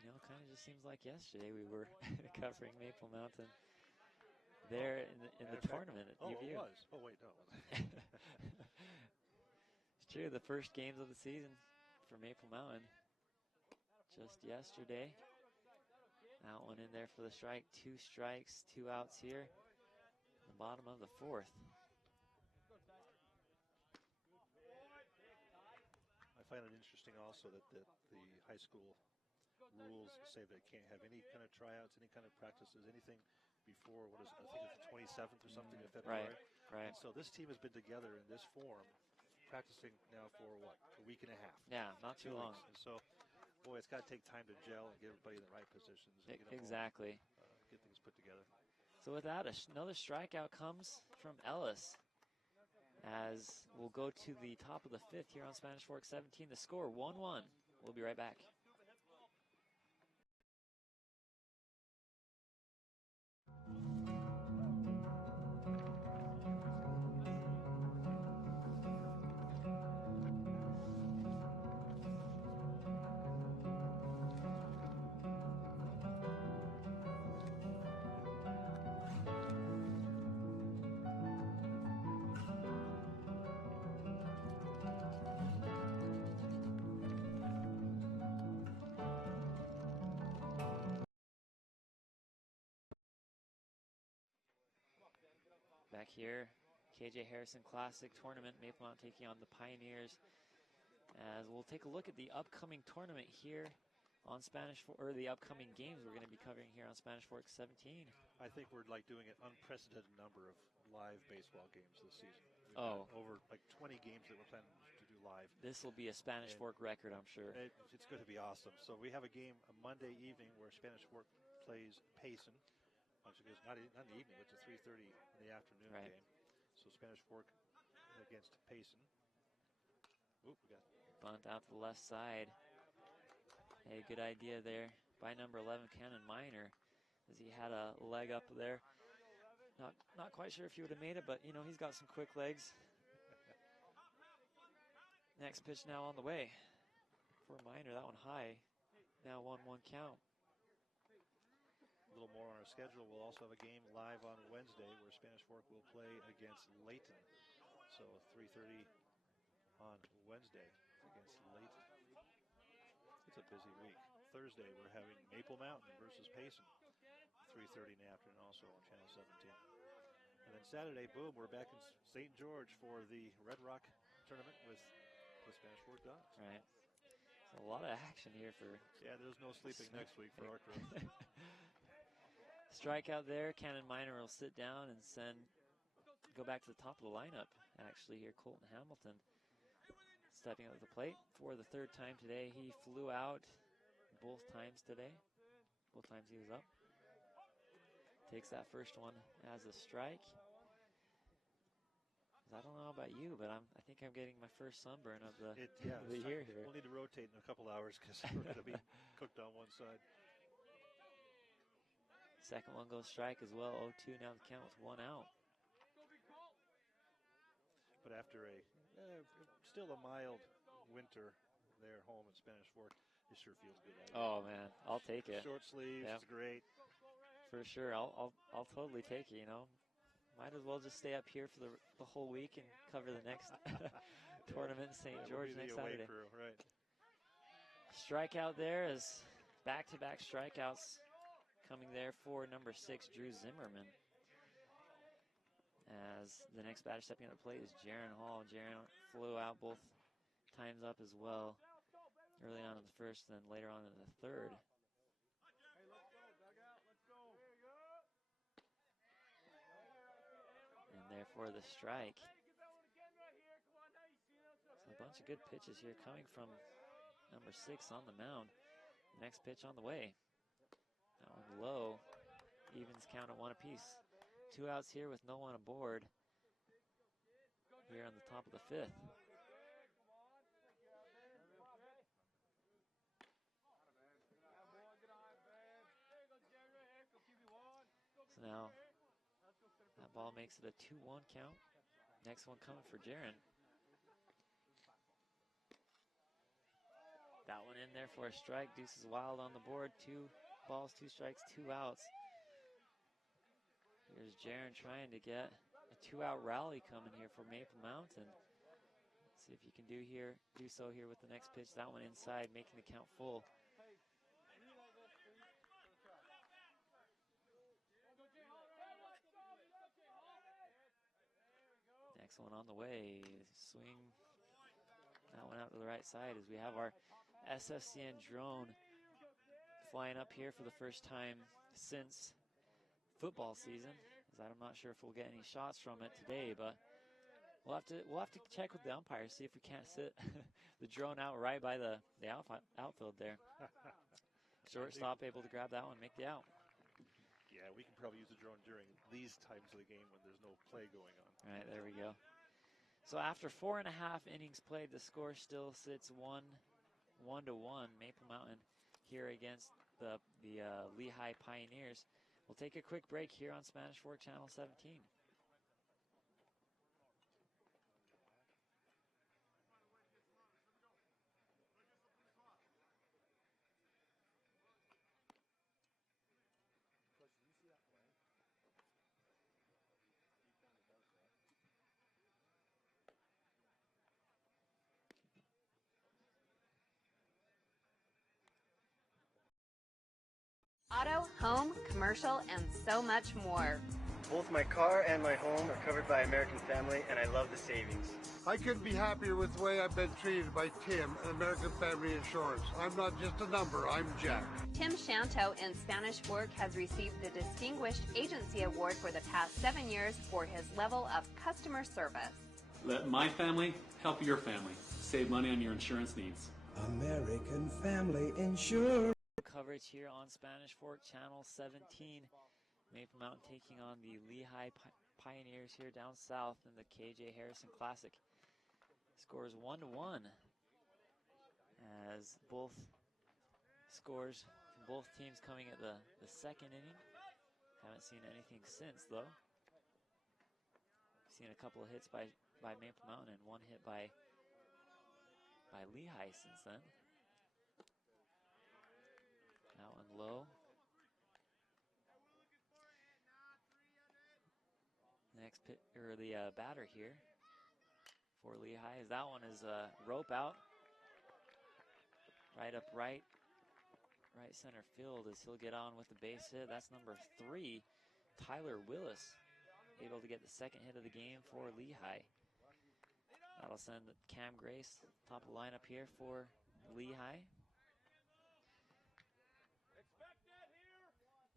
You know, kind of just seems like yesterday we were covering Maple Mountain there in the tournament at UVU. It was. Oh, wait, no. It's true, the first games of the season for Maple Mountain just yesterday. That one in there for the strike. 2 strikes, 2 outs here. The bottom of the 4th. I find it interesting also that the high school rules say they can't have any kind of tryouts, any kind of practices, anything before, I think it's the 27th or something of February. Right. And so this team has been together in this form, practicing now for a week and a half. Yeah, not too long. And so, boy, it's got to take time to gel and get everybody in the right positions. And Exactly. Get things put together. So with that, another strikeout comes from Ellis, as we'll go to the top of the 5th here on Spanish Fork 17. The score 1-1. We'll be right back. Back here, KJ Harrison Classic Tournament, Maple Mountain taking on the Pioneers. As we'll take a look at the upcoming tournament here on Spanish Fork, or the upcoming games we're going to be covering here on Spanish Fork 17. I think we're like doing an unprecedented number of live baseball games this season. We've got over like 20 games that we're planning to do live. This will be a Spanish Fork record, I'm sure. It's going to be awesome. So we have a game a Monday evening where Spanish Fork plays Payson. Actually, it's not in the evening, it's a 3:30 in the afternoon game. So Spanish Fork against Payson. Oop, we got bunt out to the left side. Hey, good idea there by number 11, Cannon Minor, as he had a leg up there. Not quite sure if he would have made it, but, you know, he's got some quick legs. Next pitch now on the way for Minor. That one high. Now 1-1 count. a little more on our schedule. We'll also have a game live on Wednesday where Spanish Fork will play against Layton. So 3:30 on Wednesday against Layton. It's a busy week. Thursday, we're having Maple Mountain versus Payson. 3:30 in the afternoon also on Channel 17. And then Saturday, boom, we're back in St. George for the Red Rock tournament with the Spanish Fork Dogs. Right. So a lot of action here for... Yeah, there's no sleeping next week for our crew. Strikeout there. Cannon Minor will sit down and go back to the top of the lineup, actually, here. Colton Hamilton stepping up to the plate for the third time today. He flew out both times today. Both times he was up. Takes that first one as a strike. I don't know about you, but I think I'm getting my first sunburn of the year here. We'll need to rotate in a couple hours because we're going to be cooked on one side. Second one goes strike as well. 0-2 now the count with one out. But after still a mild winter there home at Spanish Fork, it sure feels good. Oh man, I'll take it. Short sleeves, it's great. For sure, I'll totally take it. You know, might as well just stay up here for the whole week and cover the next tournament in St. George next Saturday. Crew, right. Strikeout there is back-to-back strikeouts coming there for number 6, Drew Zimmerman. As the next batter stepping up to plate is Jaron Hall. Jaron flew out both times up as well. Early on in the first, then later on in the third. And therefore the strike. So a bunch of good pitches here coming from number 6 on the mound. Next pitch on the way. That one low. Evens count at 1 apiece. 2 outs here with no one aboard. Here on the top of the 5th. So now that ball makes it a 2-1 count. Next one coming for Jaron. That one in there for a strike. Deuce is wild on the board. 2 balls, 2 strikes, 2 outs. Here's Jaron trying to get a 2-out rally coming here for Maple Mountain. Let's see if you can do so here with the next pitch. That one inside, making the count full. Next one on the way. Swing that one out to the right side as we have our SFCN drone flying up here for the first time since football season. As I'm not sure if we'll get any shots from it today, but we'll have to check with the umpires, see if we can't sit the drone out right by the outfield there. Shortstop able to grab that one, make the out. Yeah, we can probably use the drone during these times of the game when there's no play going on. All right, there we go. So after 4.5 innings played, the score still sits 1-1. Maple Mountain here against the Lehi Pioneers. We'll take a quick break here on Spanish Fork Channel 17. Auto, home, commercial, and so much more. Both my car and my home are covered by American Family, and I love the savings. I couldn't be happier with the way I've been treated by Tim at American Family Insurance. I'm not just a number, I'm Jack. Tim Shanto in Spanish Fork has received the Distinguished Agency Award for the past 7 years for his level of customer service. Let my family help your family. Save money on your insurance needs. American Family Insurance. Coverage here on Spanish Fork Channel 17. Maple Mountain taking on the Lehi Pioneers here down south in the KJ Harrison Classic. Scores 1-1 as both scores from both teams coming at the second inning. Haven't seen anything since though. Seen a couple of hits by Maple Mountain and one hit by Lehi since then. That one low. Next batter here for Lehi is that one is rope out. Right up right center field as he'll get on with the base hit. That's number 3, Tyler Willis, able to get the second hit of the game for Lehi. That'll send Cam Grace top of the lineup here for Lehi.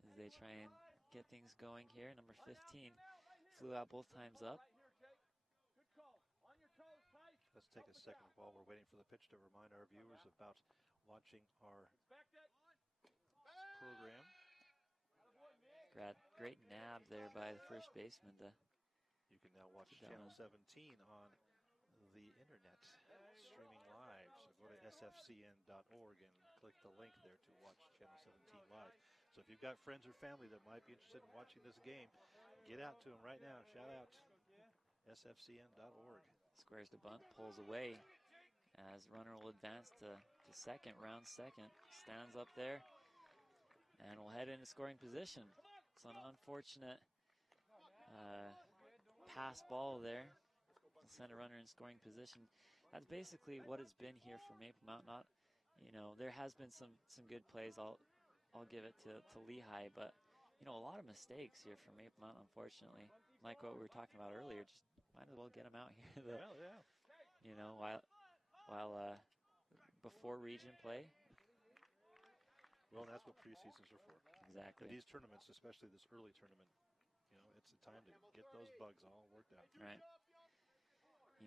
As they try and get things going here, number 15 flew out both times up. Let's take a second while we're waiting for the pitch to remind our viewers about watching our program. Great nab there by the first baseman. You can now watch Channel 17 on the internet, streaming live. So go to sfcn.org and click the link there to watch Channel 17 live. So if you've got friends or family that might be interested in watching this game, get out to them right now. Shout out sfcn.org. Squares the bunt, pulls away as runner will advance to second, round second. Stands up there and will head into scoring position. It's an unfortunate pass ball there. Will send a runner in scoring position. That's basically what it's been here for Maple Mountain. There has been some good plays. I'll give it to Lehi, but a lot of mistakes here for Maple Mountain, unfortunately. Like what we were talking about earlier, just might as well get them out here. Well, yeah. While before region play. Well, that's what preseasons are for. Exactly. And these tournaments, especially this early tournament, it's a time to get those bugs all worked out. Right.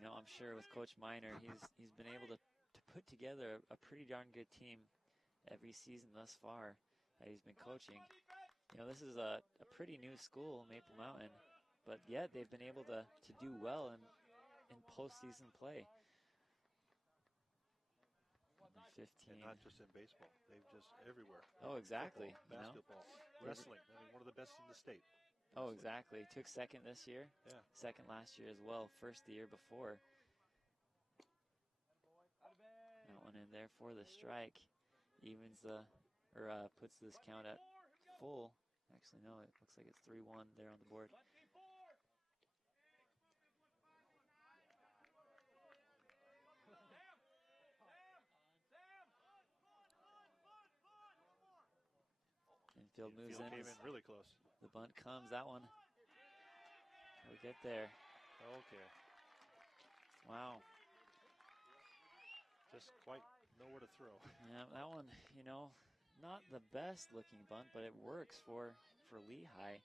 I'm sure with Coach Miner, he's been able to put together a pretty darn good team every season thus far that he's been coaching. This is a pretty new school, Maple Mountain, but yet they've been able to do well in postseason play. 15. And not just in baseball. They've just everywhere. Oh, exactly. Football, basketball, wrestling. One of the best in the state. Oh, exactly. Took second this year. Yeah. Second last year as well. First the year before. That one in there for the strike. Puts this count at full. Actually, no, it looks like it's 3-1 there on the board. Infield moves in. Came in really close. The bunt comes. That one. We'll get there. Okay. Wow. Just quite nowhere to throw. Yeah, that one, not the best looking bunt, but it works for Lehi.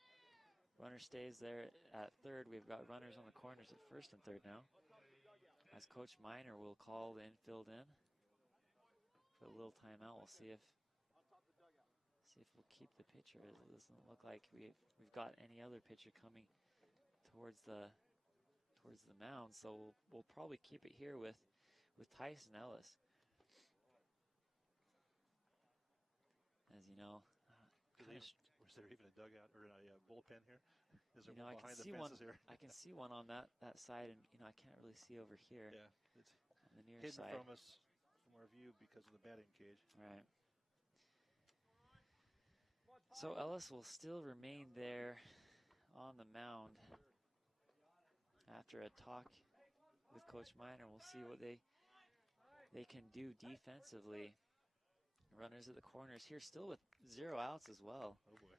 Runner stays there at third. We've got runners on the corners at first and third now. As Coach Miner will call the infield in for a little timeout. We'll see if we'll keep the pitcher. It doesn't look like we've got any other pitcher coming towards the mound, so we'll probably keep it here with Tyson Ellis. As you know, was there even a dugout or a bullpen here? Is there I one can behind the see one. fences here? I can see one on that side, and I can't really see over here. Yeah, it's on the near hidden side from us, from our view, because of the batting cage. Right. So Ellis will still remain there on the mound after a talk with Coach Miner. We'll see what they can do defensively. Runners at the corners here, still with 0 outs as well. Oh boy.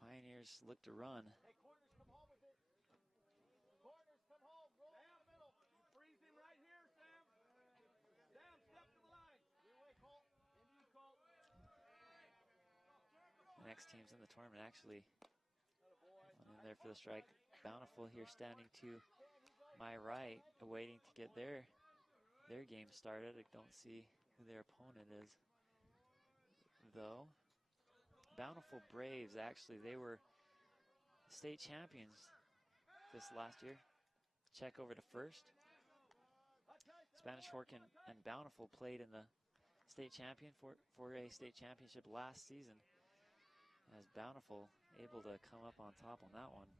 Pioneers look to run. next teams in the tournament actually went in there for the strike. Bountiful here standing to my right, waiting to get their game started. I don't see who their opponent is, though. Bountiful Braves, actually, they were state champions this last year. Check over to first. Spanish Fork and Bountiful played in the state champion for a state championship last season. As Bountiful able to come up on top on that one.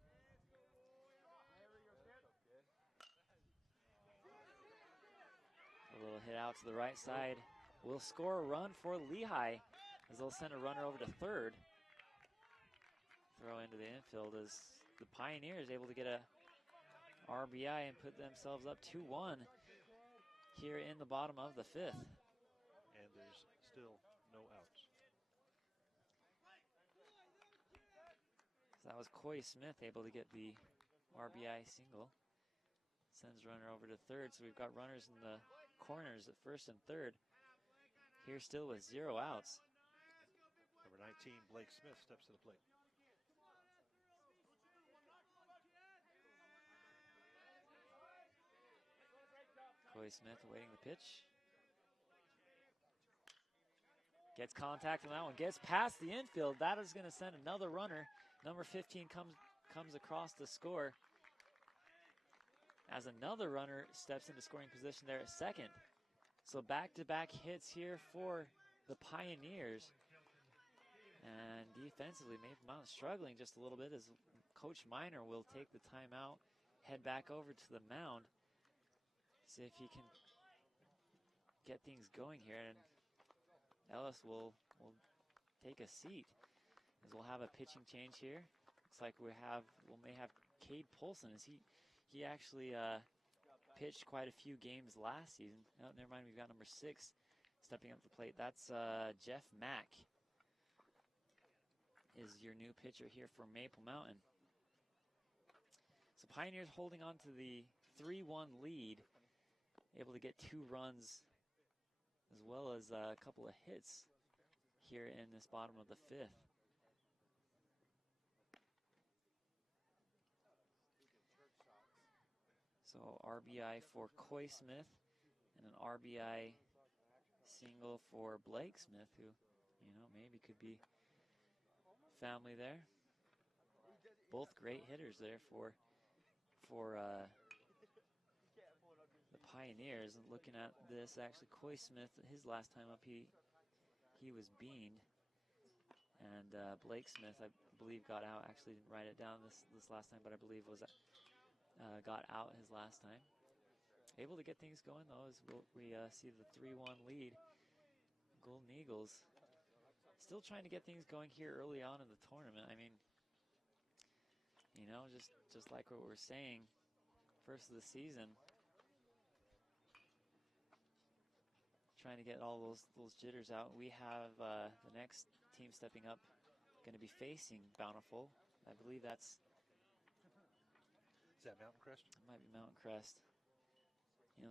A little hit out to the right side. Will score a run for Lehi as they'll send a runner over to third. Throw into the infield as the Pioneers able to get a RBI and put themselves up 2-1 here in the bottom of the fifth. And there's still no outs. So that was Coy Smith able to get the RBI single. Sends runner over to third, so we've got runners in the corners at first and third. Here still with 0 outs. Number 19, Blake Smith, steps to the plate. Coy Smith awaiting the pitch. Gets contact on that one, gets past the infield. That is going to send another runner. Number 15 comes across to score as another runner steps into scoring position there at second. So back-to-back hits here for the Pioneers. And defensively, Maple Mountain struggling just a little bit as Coach Miner will take the timeout, head back over to the mound, see if he can get things going here. And Ellis will take a seat as we'll have a pitching change here. Looks like we may have Cade Polson as he actually pitched quite a few games last season. Oh, never mind, we've got number 6 stepping up to the plate. That's Jeff Mack is your new pitcher here for Maple Mountain. So Pioneers holding on to the 3-1 lead, able to get 2 runs as well as a couple of hits here in this bottom of the fifth. So RBI for Coy Smith and an RBI single for Blake Smith, who, maybe could be family there. Both great hitters there for the Pioneers. And looking at this, actually, Coy Smith, his last time up, he was beaned. And Blake Smith, I believe, got out. Actually, didn't write it down this last time, but I believe was got out his last time. Able to get things going, though, as we see the 3-1 lead. Golden Eagles still trying to get things going here early on in the tournament. I mean, just like what we're saying, first of the season, trying to get all those jitters out. We have the next team stepping up going to be facing Bountiful. I believe that's... Is that Mountain Crest? It might be Mountain Crest.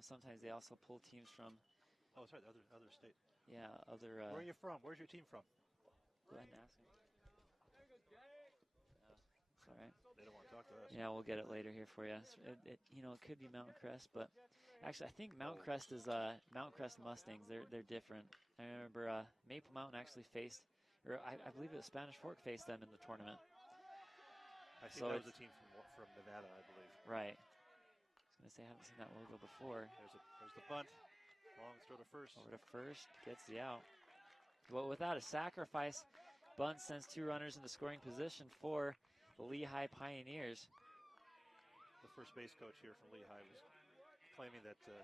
Sometimes they also pull teams from... Oh, sorry, the other state. Yeah, other... Where are you from? Where's your team from? Go ahead and ask him. It's all right. They don't want to talk to us. Yeah, we'll get it later here for you. It could be Mountain Crest, but actually I think Mountain Crest is Mountain Crest Mustangs. They're different. I remember Maple Mountain actually faced, or I believe it was Spanish Fork faced them in the tournament. I think that was a team from Nevada, I believe. Right. I was going to say I haven't seen that logo before. There's the bunt. Long throw to first. Over to first, gets the out. Well, without a sacrifice, bunt sends 2 runners into scoring position for the Lehi Pioneers. The first base coach here from Lehi was claiming that the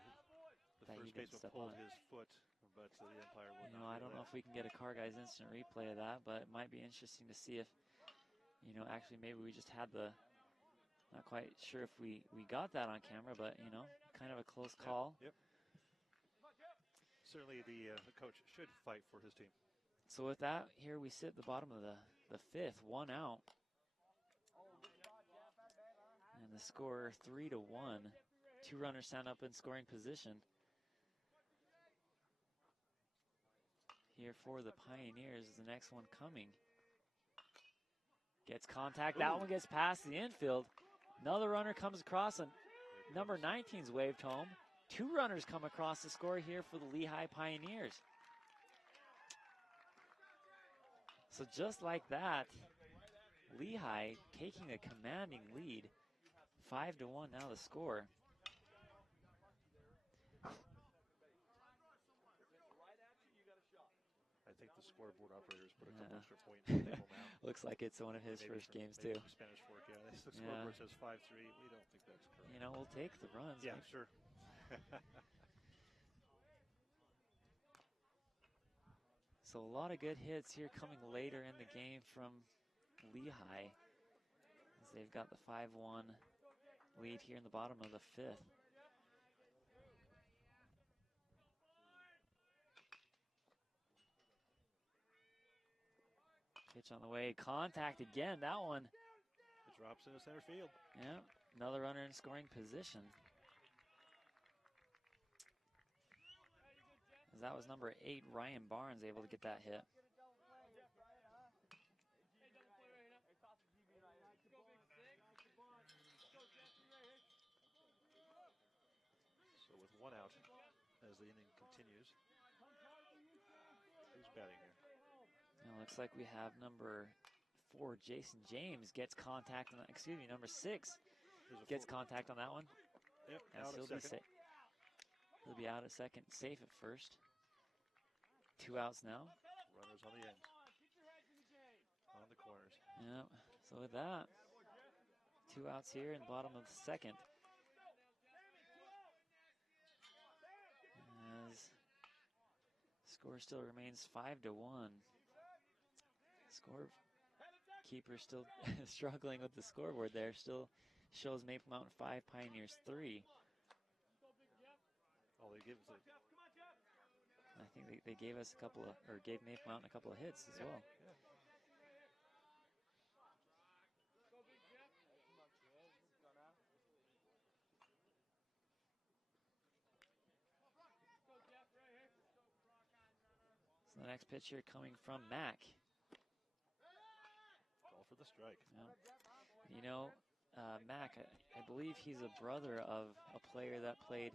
first baseman pulled his foot, but the umpire would not. I don't know if we can get a Car Guys instant replay of that, but it might be interesting to see if, actually maybe we just had not quite sure if we got that on camera, but, kind of a close call. Yep. Certainly the coach should fight for his team. So with that, here we sit at the bottom of the fifth, 1 out. And the score 3-1. 2 runners stand up in scoring position. Here for the Pioneers is the next one coming. Gets contact. That one gets past the infield. Another runner comes across, and number 19's waved home. 2 runners come across the score here for the Lehi Pioneers. So just like that, Lehi taking a commanding lead. 5-1 now the score. I think the scoreboard operators put a couple extra points in Maple Mound. Looks like it's one of his first games too. Spanish Fork, yeah. The scoreboard says 5-3. We don't think that's correct. You know, we'll take the runs. Yeah, sure. So a lot of good hits here coming later in the game from Lehi, as they've got the 5-1 lead here in the bottom of the 5th. Pitch on the way, contact again, that one. It drops into center field. Yeah, another runner in scoring position. As that was number 8, Ryan Barnes, able to get that hit. So with 1 out as the inning continues, who's batting here? Now looks like we have number 4, Jason James, gets contact on that. Excuse me, number 6 gets contact on that one. Yep, as he'll be out at second, safe at first. 2 outs now. Runners on the ends, on the corners. Yep. So with that, 2 outs here in the bottom of the 2nd. As score still remains 5-1. Score keeper still struggling with the scoreboard there. Still shows Maple Mountain 5, Pioneers 3. Oh, they give us I think they gave us a couple of, or gave Maple Mountain a couple of hits as well. Yeah. So the next pitch here coming from Mac. Call for the strike. Yeah. You know, Mac, I believe he's a brother of a player that played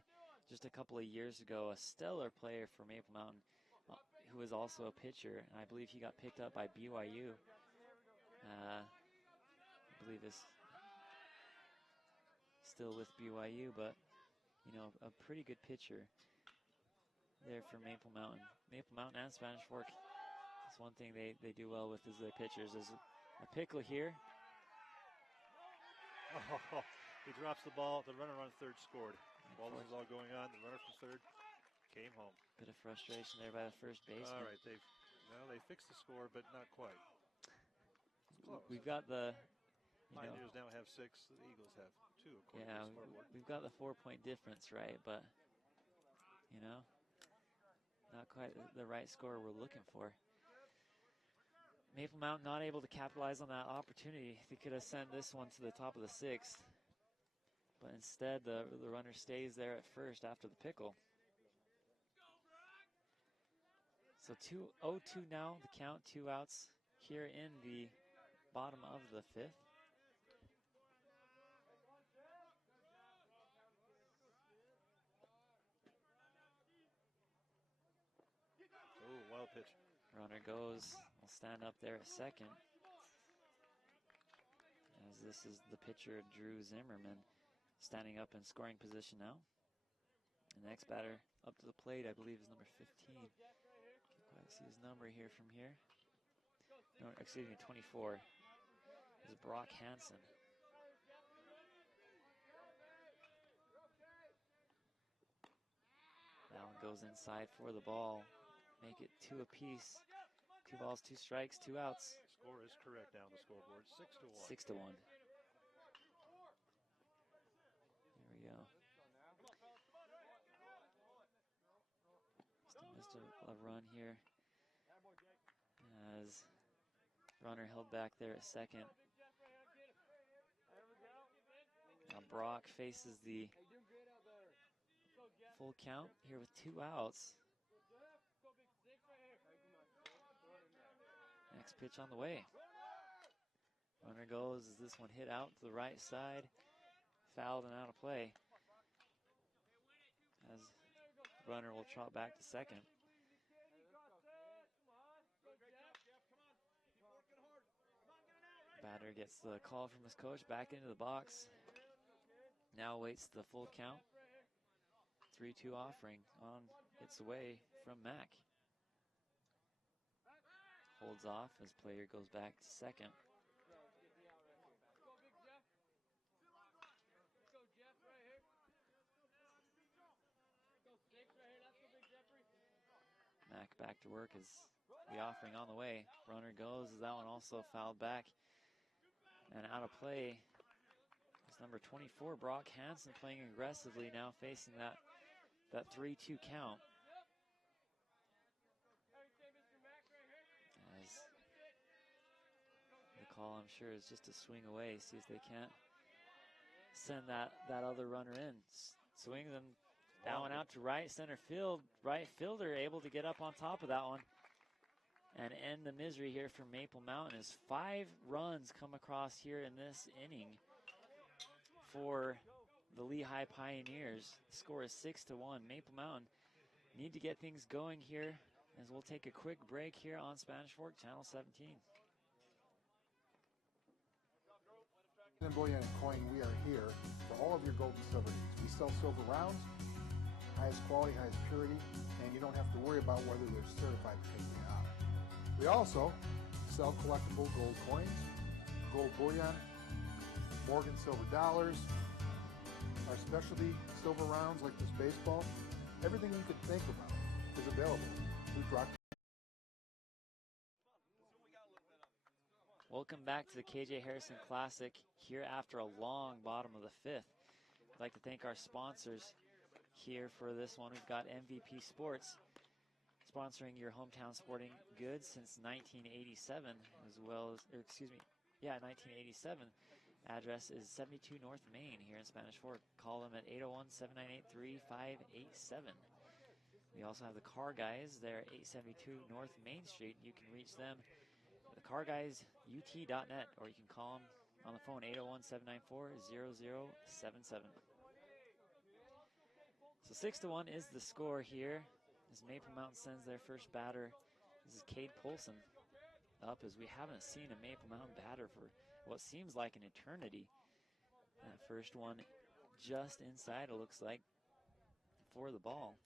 just a couple of years ago, a stellar player for Maple Mountain, who was also a pitcher, and I believe he got picked up by BYU. I believe is still with BYU, but you know, a pretty good pitcher there for Maple Mountain. Maple Mountain and Spanish Fork, that's one thing they do well with is their pitchers. There's a pickle here. Oh, he drops the ball. The runner on third scored. While this was all going on, the runner from third came home. Bit of frustration there by the first baseman. All right, they fixed the score, but not quite. It's close. We've got the Pioneers now have 6. The Eagles have 2. According to the scoreboard. We've got the 4-point difference, right? But you know, not quite the right score we're looking for. Maple Mountain not able to capitalize on that opportunity. They could have sent this one to the top of the 6th. But instead, the runner stays there at first after the pickle. So 2-0-2 now, the count, 2 outs here in the bottom of the 5th. Oh, wild pitch. Runner goes, will stand up there at second. As this is the pitcher, Drew Zimmerman, standing up in scoring position now. The next batter up to the plate, I believe, is number 15. Can't quite see his number here from here. No, excuse me, 24. This is Brock Hansen. That one goes inside for the ball. Make it 2 apiece. 2 balls, 2 strikes, 2 outs. Score is correct down the scoreboard. 6-1. 6-1. Here we go. Still missed a run here, as runner held back there at second. Now Brock faces the full count here with 2 outs. Next pitch on the way. Runner goes as this one hit out to the right side. Fouled and out of play. As runner will trot back to second. Batter gets the call from his coach back into the box. Now waits the full count. 3-2 offering on its way from Mack. Holds off as player goes back to second. Mack back to work as the offering on the way. Runner goes as that one also fouled back. And out of play is number 24, Brock Hansen, playing aggressively now, facing that 3-2 count. As the call, I'm sure, is just to swing away, see if they can't send that other runner in. Swing them that one out to right center field. Right fielder able to get up on top of that one and end the misery here for Maple Mountain as 5 runs come across here in this inning for the Lehi Pioneers. The score is 6-1. Maple Mountain need to get things going here as we'll take a quick break here on Spanish Fork Channel 17. In Bullion and Coin, we are here for all of your gold and silver needs. We sell silver rounds, highest quality, highest purity, and you don't have to worry about whether they're certified because they are. We also sell collectible gold coins, gold bullion, Morgan silver dollars, our specialty silver rounds like this baseball. Everything you could think about is available. We brought. Welcome back to the KJ Harrison Classic here after a long bottom of the 5th. I'd like to thank our sponsors here for this one. We've got MVP Sports sponsoring your hometown sporting goods since 1987, as well as, 1987. Address is 72 North Main here in Spanish Fork. Call them at 801-798-3587. We also have the Car Guys. They're at 872 North Main Street. You can reach them at thecarguysut.net, or you can call them on the phone, 801-794-0077. So 6-1 is the score here as Maple Mountain sends their first batter. This is Cade Polson up, as we haven't seen a Maple Mountain batter for what seems like an eternity. That first one just inside, it looks like, for the ball.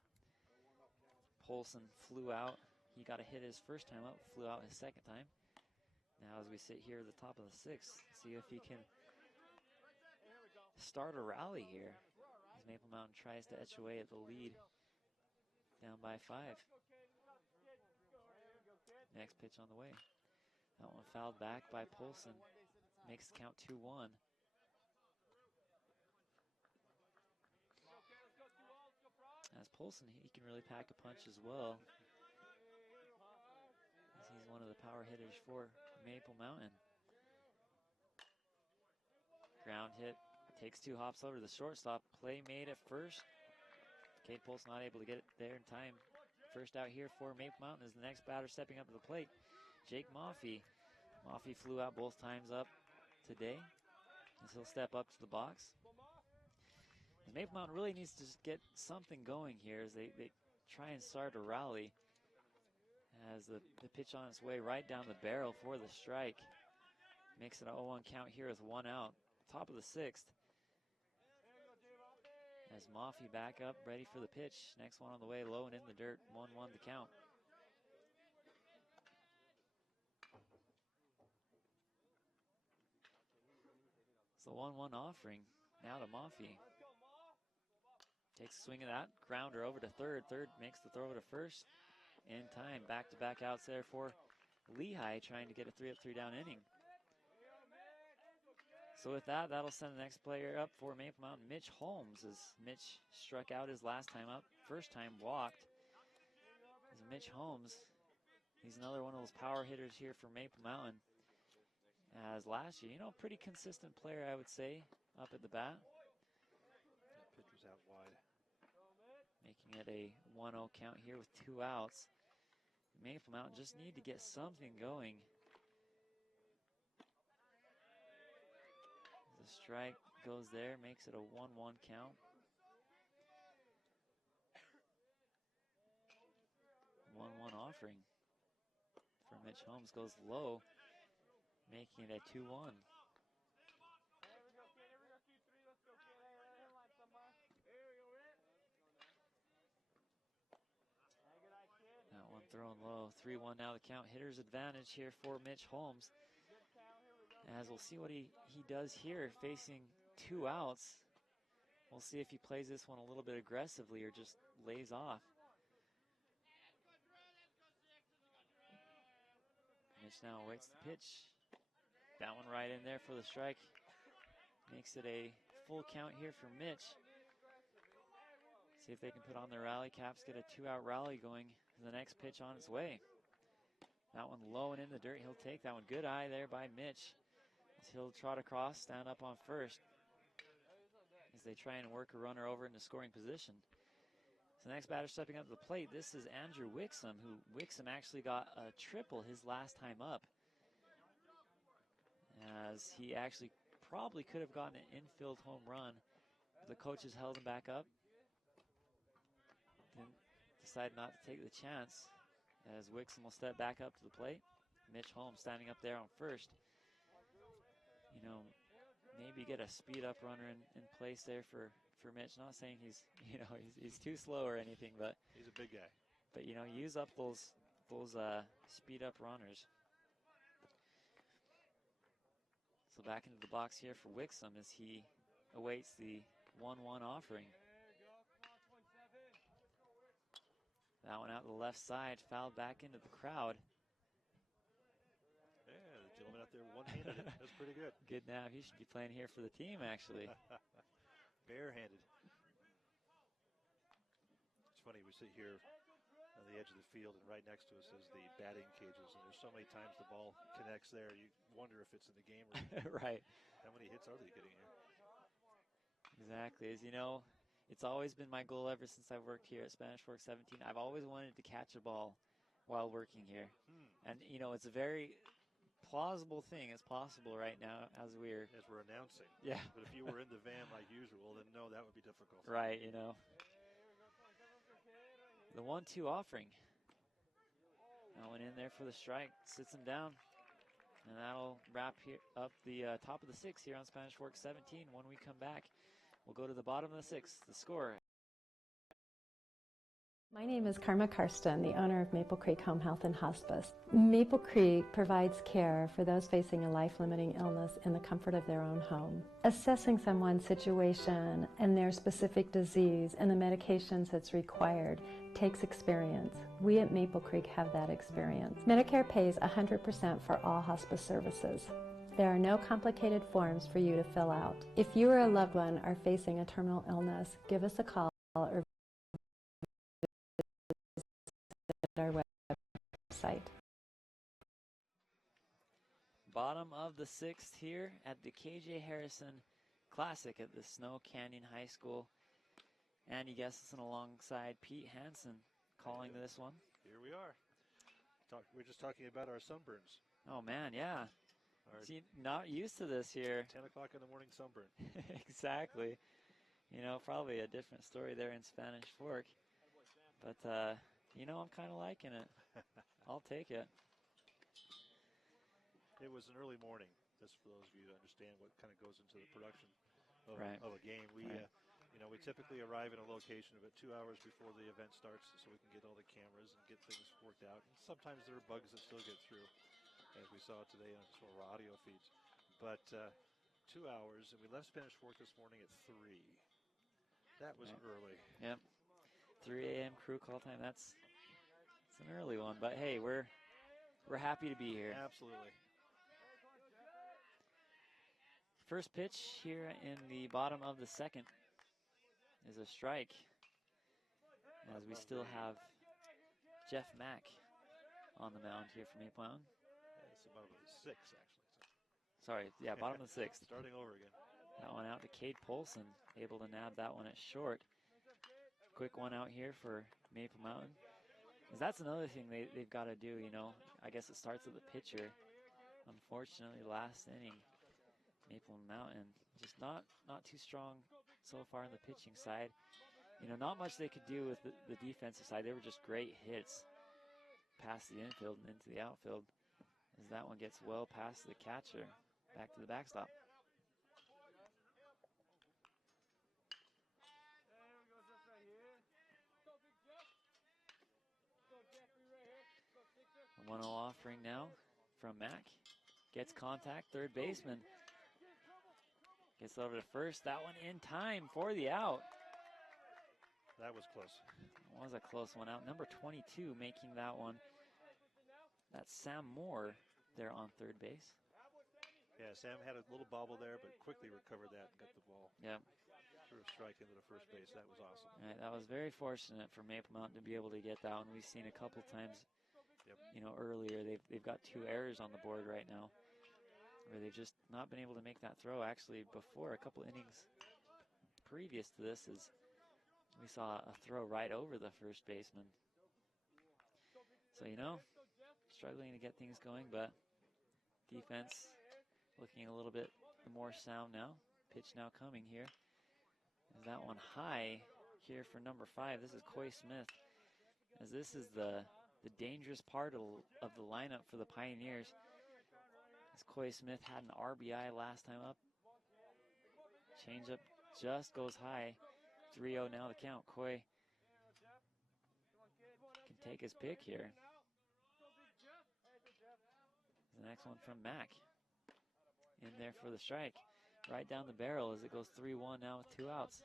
Polson flew out. He got a hit his first time up, flew out his second time. Now as we sit here at the top of the 6th, see if he can start a rally here as Maple Mountain tries to etch away at the lead, down by 5. Next pitch on the way. That one fouled back by Polson. Makes the count 2-1. As Polson, he can really pack a punch as well, as he's one of the power hitters for Maple Mountain. Ground hit, takes 2 hops over to the shortstop. Play made at first. Cade Polson not able to get it there in time. First out here for Maple Mountain is the next batter stepping up to the plate, Jake Maffey. Maffey flew out both times up today, as he'll step up to the box. And Maple Mountain really needs to just get something going here as they try and start a rally. As the pitch on its way right down the barrel for the strike. Makes it an 0-1 count here with 1 out. Top of the 6th. As Maffey back up, ready for the pitch. Next one on the way, low and in the dirt. 1-1 the count. It's the 1-1 offering. Now to Maffey. Takes a swing of that. Grounder over to third. Third makes the throw to first. In time. Back-to-back outs there for Lehi, trying to get a 3-up, 3-down inning. So with that, that'll send the next player up for Maple Mountain, Mitch Holmes, as Mitch struck out his last time up. First time walked. As Mitch Holmes, he's another one of those power hitters here for Maple Mountain. As last year, pretty consistent player, I would say, up at the bat. That pitcher's out wide. Making it a 1-0 count here with 2 outs. Maple Mountain just need to get something going. The strike goes there, makes it a 1-1 count. 1-1 offering for Mitch Holmes goes low, making it a 2-1. That one thrown low. 3-1 now the count. Hitter's advantage here for Mitch Holmes. As we'll see what he does here, facing 2 outs. We'll see if he plays this one a little bit aggressively or just lays off. Mitch now awaits the pitch. That one right in there for the strike. Makes it a full count here for Mitch. See if they can put on their rally caps, get a 2-out rally going. The next pitch on its way. That one low and in the dirt. He'll take that one. Good eye there by Mitch. As he'll trot across, stand up on first. As they try and work a runner over into scoring position. So the next batter stepping up to the plate, this is Andrew Wixom, who Wixom actually got a triple his last time up. As he actually probably could have gotten an infield home run. The coaches held him back up. Then decided not to take the chance. As Wixom will step back up to the plate. Mitch Holmes standing up there on first. You know, maybe get a speed up runner in place there for Mitch. Not saying he's too slow or anything, but he's a big guy. But you know, use up those speed up runners. So back into the box here for Wixom as he awaits the 1-1 offering. That one out to the left side, fouled back into the crowd. Yeah, the gentleman out there one-handed it. That's pretty good. Good nab. He should be playing here for the team, actually. Barehanded. It's funny, we sit here on the edge of the field, and right next to us is the batting cages, and there's so many times the ball connects there, you wonder if it's in the game or right. How many hits are they getting here? Exactly. As you know, it's always been my goal ever since I've worked here at Spanish Fork 17. I've always wanted to catch a ball while working here. And, you know, it's a very plausible thing. It's possible right now as we're announcing. Yeah. But if you were in the van like usual, then no, that would be difficult. Right, you know. The 1-2 offering. That one in there for the strike. Sits him down. And that'll wrap up the top of the 6th here on Spanish Fork 17. When we come back, we'll go to the bottom of the 6th. The score. My name is Karma Karsten, the owner of Maple Creek Home Health and Hospice. Maple Creek provides care for those facing a life-limiting illness in the comfort of their own home. Assessing someone's situation and their specific disease and the medications that's required takes experience. We at Maple Creek have that experience. Medicare pays 100% for all hospice services. There are no complicated forms for you to fill out. If you or a loved one are facing a terminal illness, give us a call or our website. Bottom of the 6th here at the KJ Harrison Classic at the Snow Canyon High School. Andy Gesselson alongside Pete Hansen calling this one. Here we are. We're just talking about our sunburns. Oh man, yeah. See, not used to this here. 10 o'clock in the morning sunburn. Exactly. You know, probably a different story there in Spanish Fork. But you know, I'm kind of liking it. I'll take it. It was an early morning, just for those of you who understand what kind of goes into the production of, Right. of a game. We, you know, we typically arrive in a location about 2 hours before the event starts so we can get all the cameras and get things worked out. And sometimes there are bugs that still get through, as we saw today on some of our audio feeds. But 2 hours, and we left Spanish Fork this morning at 3. That was early. Yep. 3 a.m. crew call time. It's an early one, but hey, we're happy to be here. Absolutely. First pitch here in the bottom of the 2nd is a strike, as we still have Jeff Mack on the mound here for Maple Mountain. It's the bottom of the 6th, actually. Sorry, yeah, bottom of the 6th. Starting over again. That one out to Cade Polson, able to nab that one at short. Quick one out here for Maple Mountain. That's another thing they've got to do, you know. I guess it starts with the pitcher. Unfortunately, last inning, Maple Mountain just not too strong so far on the pitching side. You know, not much they could do with the defensive side. They were just great hits past the infield and into the outfield, as that one gets well past the catcher, back to the backstop. A 1-0 offering now from Mack. Gets contact, third baseman. Gets over to first. That one in time for the out. That was close. It was a close one out. Number 22 making that one. That's Sam Moore there on third base. Yeah, Sam had a little bobble there, but quickly recovered that and got the ball. Yep. Threw a strike into the first base. That was awesome. Right, that was very fortunate for Maple Mountain to be able to get that one. We've seen a couple times, you know, earlier. They've got 2 errors on the board right now, where they've just not been able to make that throw. Actually, before, a couple innings previous to this, is we saw a throw right over the first baseman. So, you know, struggling to get things going, but defense looking a little bit more sound now. Pitch now coming here. Is that one high here for number 5? This is Coy Smith, as this is the dangerous part of the lineup for the Pioneers. As Coy Smith had an RBI last time up. Changeup just goes high. 3-0 now the count. Coy can take his pick here. The next one from Mack. In there for the strike. Right down the barrel as it goes 3-1 now with 2 outs.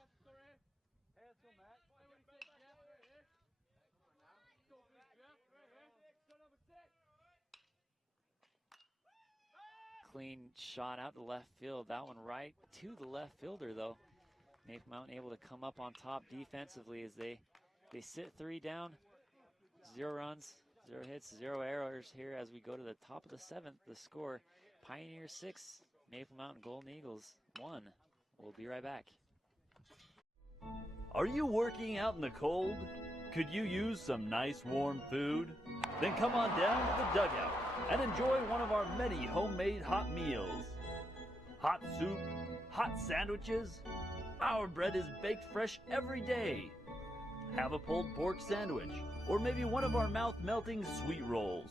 Clean shot out to left field. That one right to the left fielder, though. Maple Mountain able to come up on top defensively as they sit 3 down. 0 runs, 0 hits, 0 errors here as we go to the top of the 7th. The score, Pioneers 6, Maple Mountain Golden Eagles 1. We'll be right back. Are you working out in the cold? Could you use some nice warm food? Then come on down to the dugout and enjoy one of our many homemade hot meals. Hot soup, hot sandwiches. Our bread is baked fresh every day. Have a pulled pork sandwich, or maybe one of our mouth-melting sweet rolls.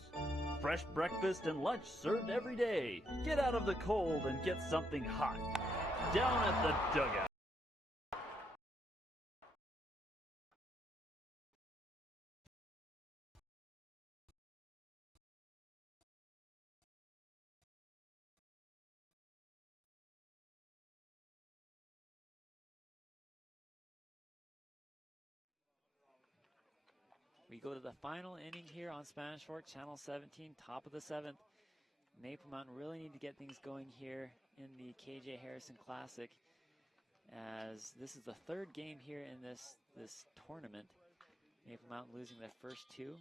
Fresh breakfast and lunch served every day. Get out of the cold and get something hot. Down at the dugout. We go to the final inning here on Spanish Fork, Channel 17, top of the 7th. Maple Mountain really need to get things going here in the KJ Harrison Classic, as this is the 3rd game here in this tournament. Maple Mountain losing their first 2,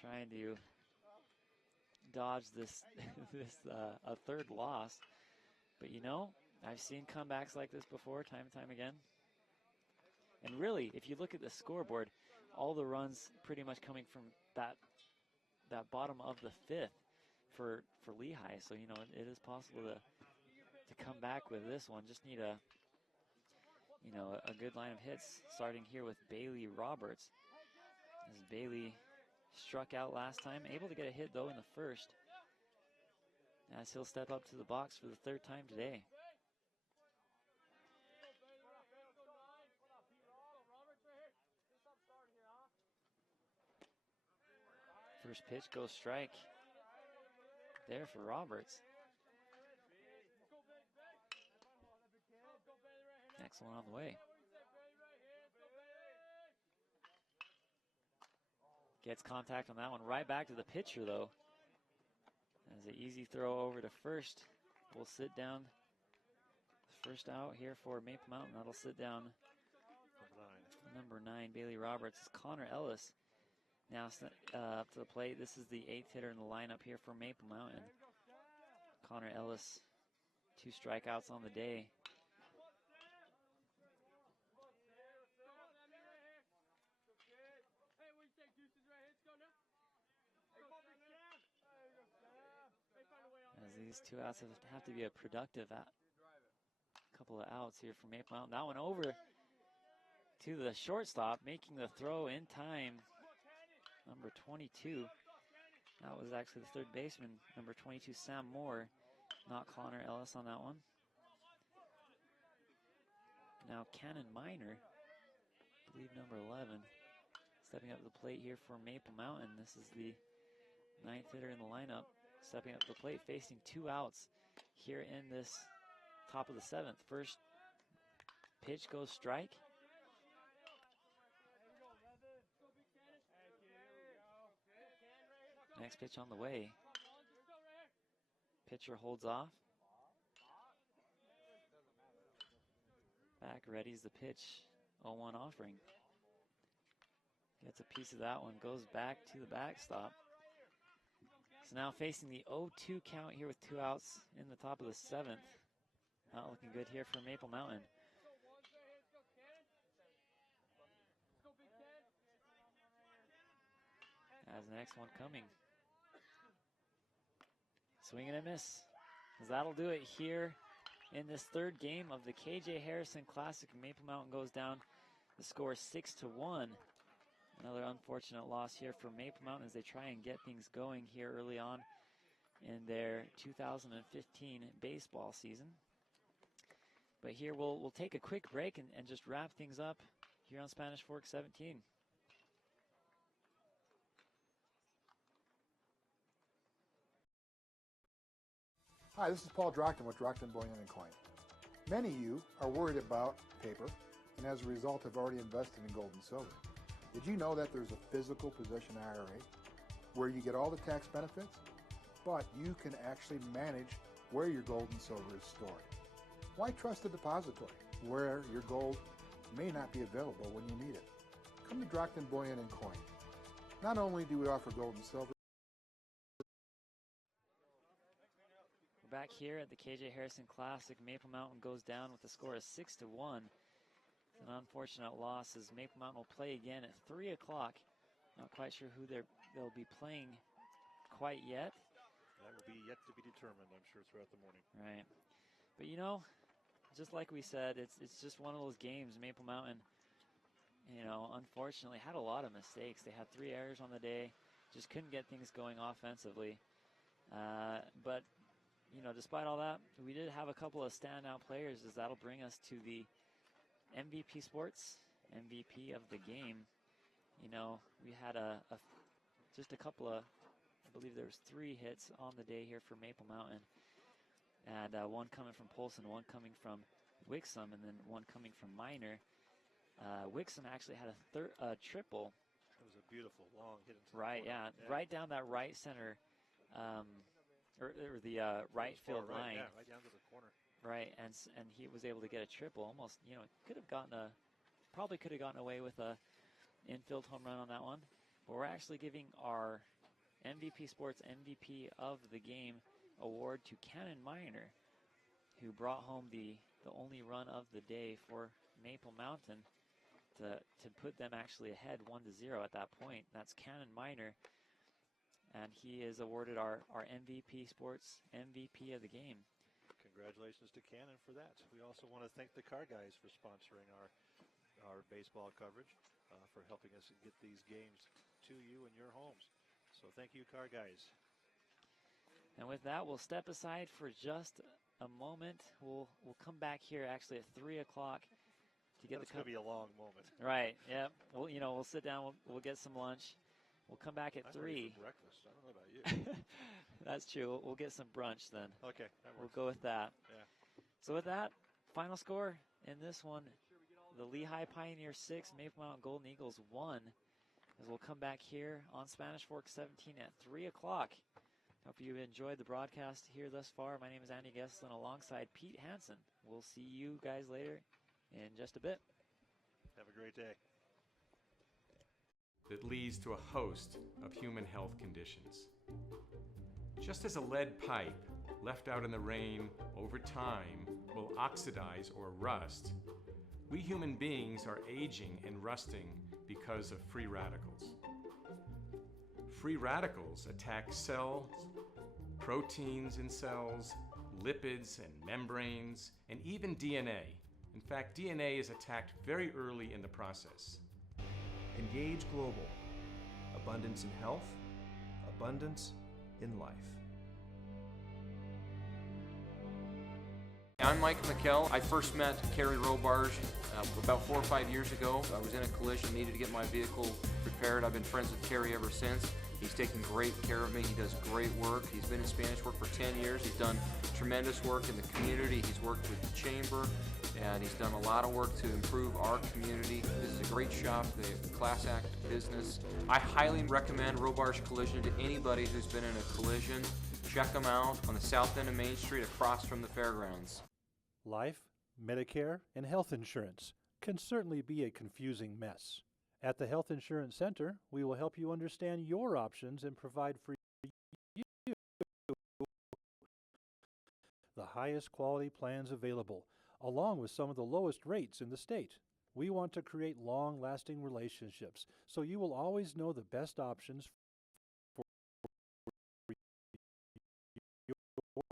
trying to dodge this a 3rd loss. But you know, I've seen comebacks like this before, time and time again. And really, if you look at the scoreboard, all the runs pretty much coming from that bottom of the 5th for Lehi. So, you know, it is possible to come back with this one. Just need a good line of hits, starting here with Bailey Roberts. As Bailey struck out last time, able to get a hit though in the 1st, as he'll step up to the box for the 3rd time today. First pitch goes strike there for Roberts. Next one on the way. Gets contact on that one, right back to the pitcher though. As an easy throw over to first. We'll sit down. First out here for Maple Mountain. That'll sit down number 9, Bailey Roberts. It's Connor Ellis now up to the plate. This is the 8th hitter in the lineup here for Maple Mountain. Connor Ellis, 2 strikeouts on the day. As these 2 outs have to be a productive couple of outs here for Maple Mountain. That one over to the shortstop, making the throw in time. Number 22. That was actually the third baseman, number 22, Sam Moore, not Connor Ellis on that one. Now Cannon Minor, I believe number 11, stepping up to the plate here for Maple Mountain. This is the 9th hitter in the lineup, stepping up to the plate, facing 2 outs here in this top of the 7th. First pitch goes strike. Next pitch on the way. Pitcher holds off. Back, readies the pitch. 0-1 offering. Gets a piece of that one, goes back to the backstop. So now facing the 0-2 count here with 2 outs in the top of the 7th. Not looking good here for Maple Mountain. As the next one coming. Swing and a miss. As that'll do it here in this third game of the KJ Harrison Classic. Maple Mountain goes down. The score is 6-1. Another unfortunate loss here for Maple Mountain as they try and get things going here early on in their 2015 baseball season. But here we'll take a quick break and just wrap things up here on Spanish Fork 17. Hi, this is Paul Drockton with Drockton Bullion & Coin. Many of you are worried about paper and as a result have already invested in gold and silver. Did you know that there's a physical possession IRA where you get all the tax benefits, but you can actually manage where your gold and silver is stored? Why trust a depository where your gold may not be available when you need it? Come to Drockton Bullion & Coin. Not only do we offer gold and silver, back here at the KJ Harrison Classic, Maple Mountain goes down with the score of 6-1. It's an unfortunate loss as Maple Mountain will play again at 3 o'clock. Not quite sure who they'll be playing quite yet. That will be yet to be determined, I'm sure, throughout the morning. Right. But you know, just like we said, it's just one of those games. Maple Mountain, you know, unfortunately had a lot of mistakes. They had 3 errors on the day, just couldn't get things going offensively. But you know, despite all that, we did have a couple of standout players, as that'll bring us to the MVP Sports, MVP of the game. You know, we had just a couple of, I believe there was 3 hits on the day here for Maple Mountain. And one coming from Polson, one coming from Wixom, and then one coming from Minor. Wixom actually had a triple. It was a beautiful long hit into the right, corner. Yeah, right down that right center, or the right field right, line. Yeah, right down to the corner. Right, and he was able to get a triple. Almost, you know, probably could have gotten away with a infield home run on that one. But we're actually giving our MVP Sports MVP of the game award to Cannon Minor, who brought home the only run of the day for Maple Mountain to put them actually ahead 1-0 at that point. That's Cannon Minor, and he is awarded our MVP Sports MVP of the game. Congratulations to Cannon for that. We also want to thank the Car Guys for sponsoring our baseball coverage, for helping us get these games to you in your homes. So thank you, Car Guys. And with that, we'll step aside for just a moment. We'll come back here actually at 3 o'clock to get That's going to be a long moment. Right. Yeah. We'll sit down. We'll get some lunch. We'll come back at 3. Ready for breakfast. I don't know about you. That's true. We'll get some brunch then. Okay. We'll go with that. Yeah. So with that, final score in this one, the Lehi Pioneer 6, Maple Mountain Golden Eagles 1. As we'll come back here on Spanish Fork 17 at 3 o'clock. Hope you enjoyed the broadcast here thus far. My name is Andy Gesslin alongside Pete Hansen. We'll see you guys later in just a bit. Have a great day. That leads to a host of human health conditions. Just as a lead pipe left out in the rain over time will oxidize or rust, we human beings are aging and rusting because of free radicals. Free radicals attack cells, proteins in cells, lipids and membranes, and even DNA. In fact, DNA is attacked very early in the process. Engage Global. Abundance in health, abundance in life. I'm Mike McKell. I first met Kerry Robarge about 4 or 5 years ago. I was in a collision, needed to get my vehicle repaired. I've been friends with Kerry ever since. He's taken great care of me. He does great work. He's been in Spanish work for 10 years. He's done tremendous work in the community. He's worked with the chamber, and he's done a lot of work to improve our community. This is a great shop, the Class Act business. I highly recommend Robarge Collision to anybody who's been in a collision. Check them out on the south end of Main Street across from the fairgrounds. Life, Medicare, and health insurance can certainly be a confusing mess. At the Health Insurance Center, we will help you understand your options and provide for you the highest quality plans available, along with some of the lowest rates in the state. We want to create long-lasting relationships, so you will always know the best options for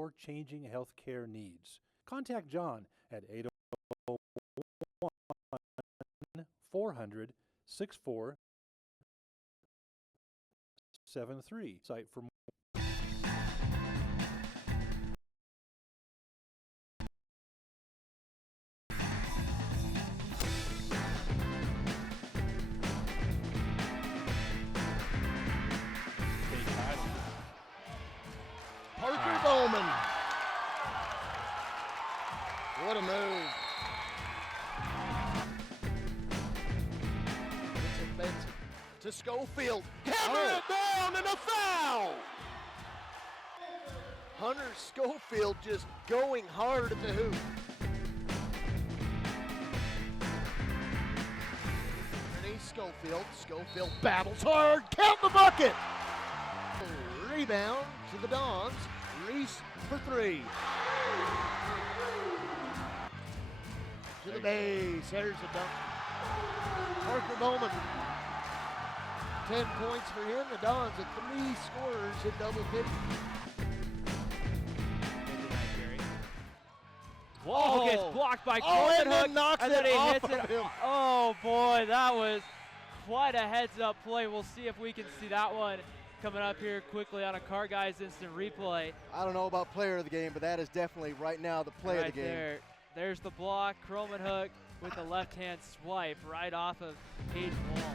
your changing health care needs. Contact John at 801-400-6473. Site for more. Parker Bowman. What a move. It's Benson to Schofield. Hammer it down and a foul. Hunter Schofield just going hard at the hoop. Underneath Schofield. Schofield battles hard. Count the bucket. Rebound to the Dons. Reese for three. To the base. There's a dunk. Parker Bowman. 10 points for him. The Dons at 3 scorers in double figures. Whoa, gets blocked by and then Hook, knocks and then it he off hits of it. him. Oh boy, that was quite a heads-up play. We'll see if we can see that one coming up here quickly on a Car Guys instant replay. I don't know about player of the game, but that is definitely right now the play right of the game. There's the block. Hook with the left-hand swipe right off of Cade Wall.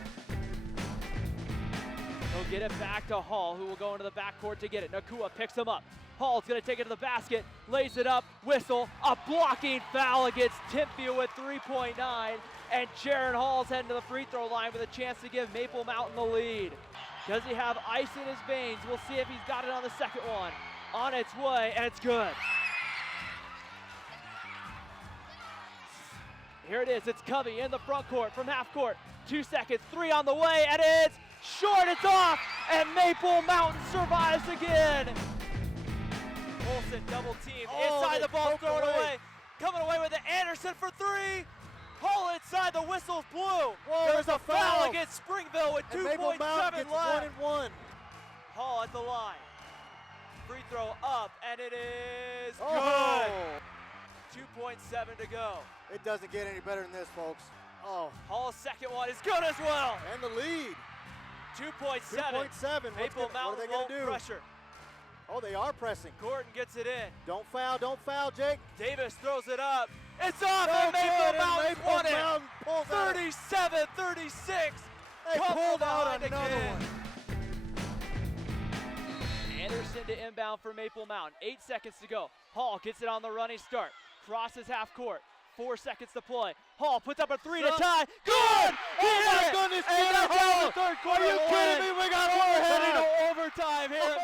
He'll get it back to Hall, who will go into the backcourt to get it. Nakua picks him up. Hall's going to take it to the basket, lays it up, whistle, a blocking foul against Timpview with 3.9, and Jaron Hall's heading to the free throw line with a chance to give Maple Mountain the lead. Does he have ice in his veins? We'll see if he's got it on the second one. On its way, and it's good. Here it is, it's Covey in the front court from half court. 2 seconds, 3 on the way, and it's short, it's off, and Maple Mountain survives again. Olsen double team, inside the ball, throw it away. Coming away with it, Anderson for 3. Hall inside, the whistle's blue. Whoa, There's a foul against Springville with 2.7 left. 1-1. Hall at the line. Free throw up, and it is Oh. good. 2.7 to go. It doesn't get any better than this, folks. Oh. Hall's second one is good as well. And the lead. 2.7. 2.7. Maple Mountain won't pressure. Oh, they are pressing. Gordon gets it in. Don't foul, Jake. Davis throws it up. It's off, No and Maple good, Mountain and won Maple Mountain it. pulls out. 37-36. They Come pulled out behind another again. one. Anderson to inbound for Maple Mountain. 8 seconds to go. Hall gets it on the running start. Crosses half court. 4 seconds to play. Hall puts up a 3 to tie. Good! Oh my goodness, and that's how the third quarter Are you kidding me? We got overtime. heading to overtime here.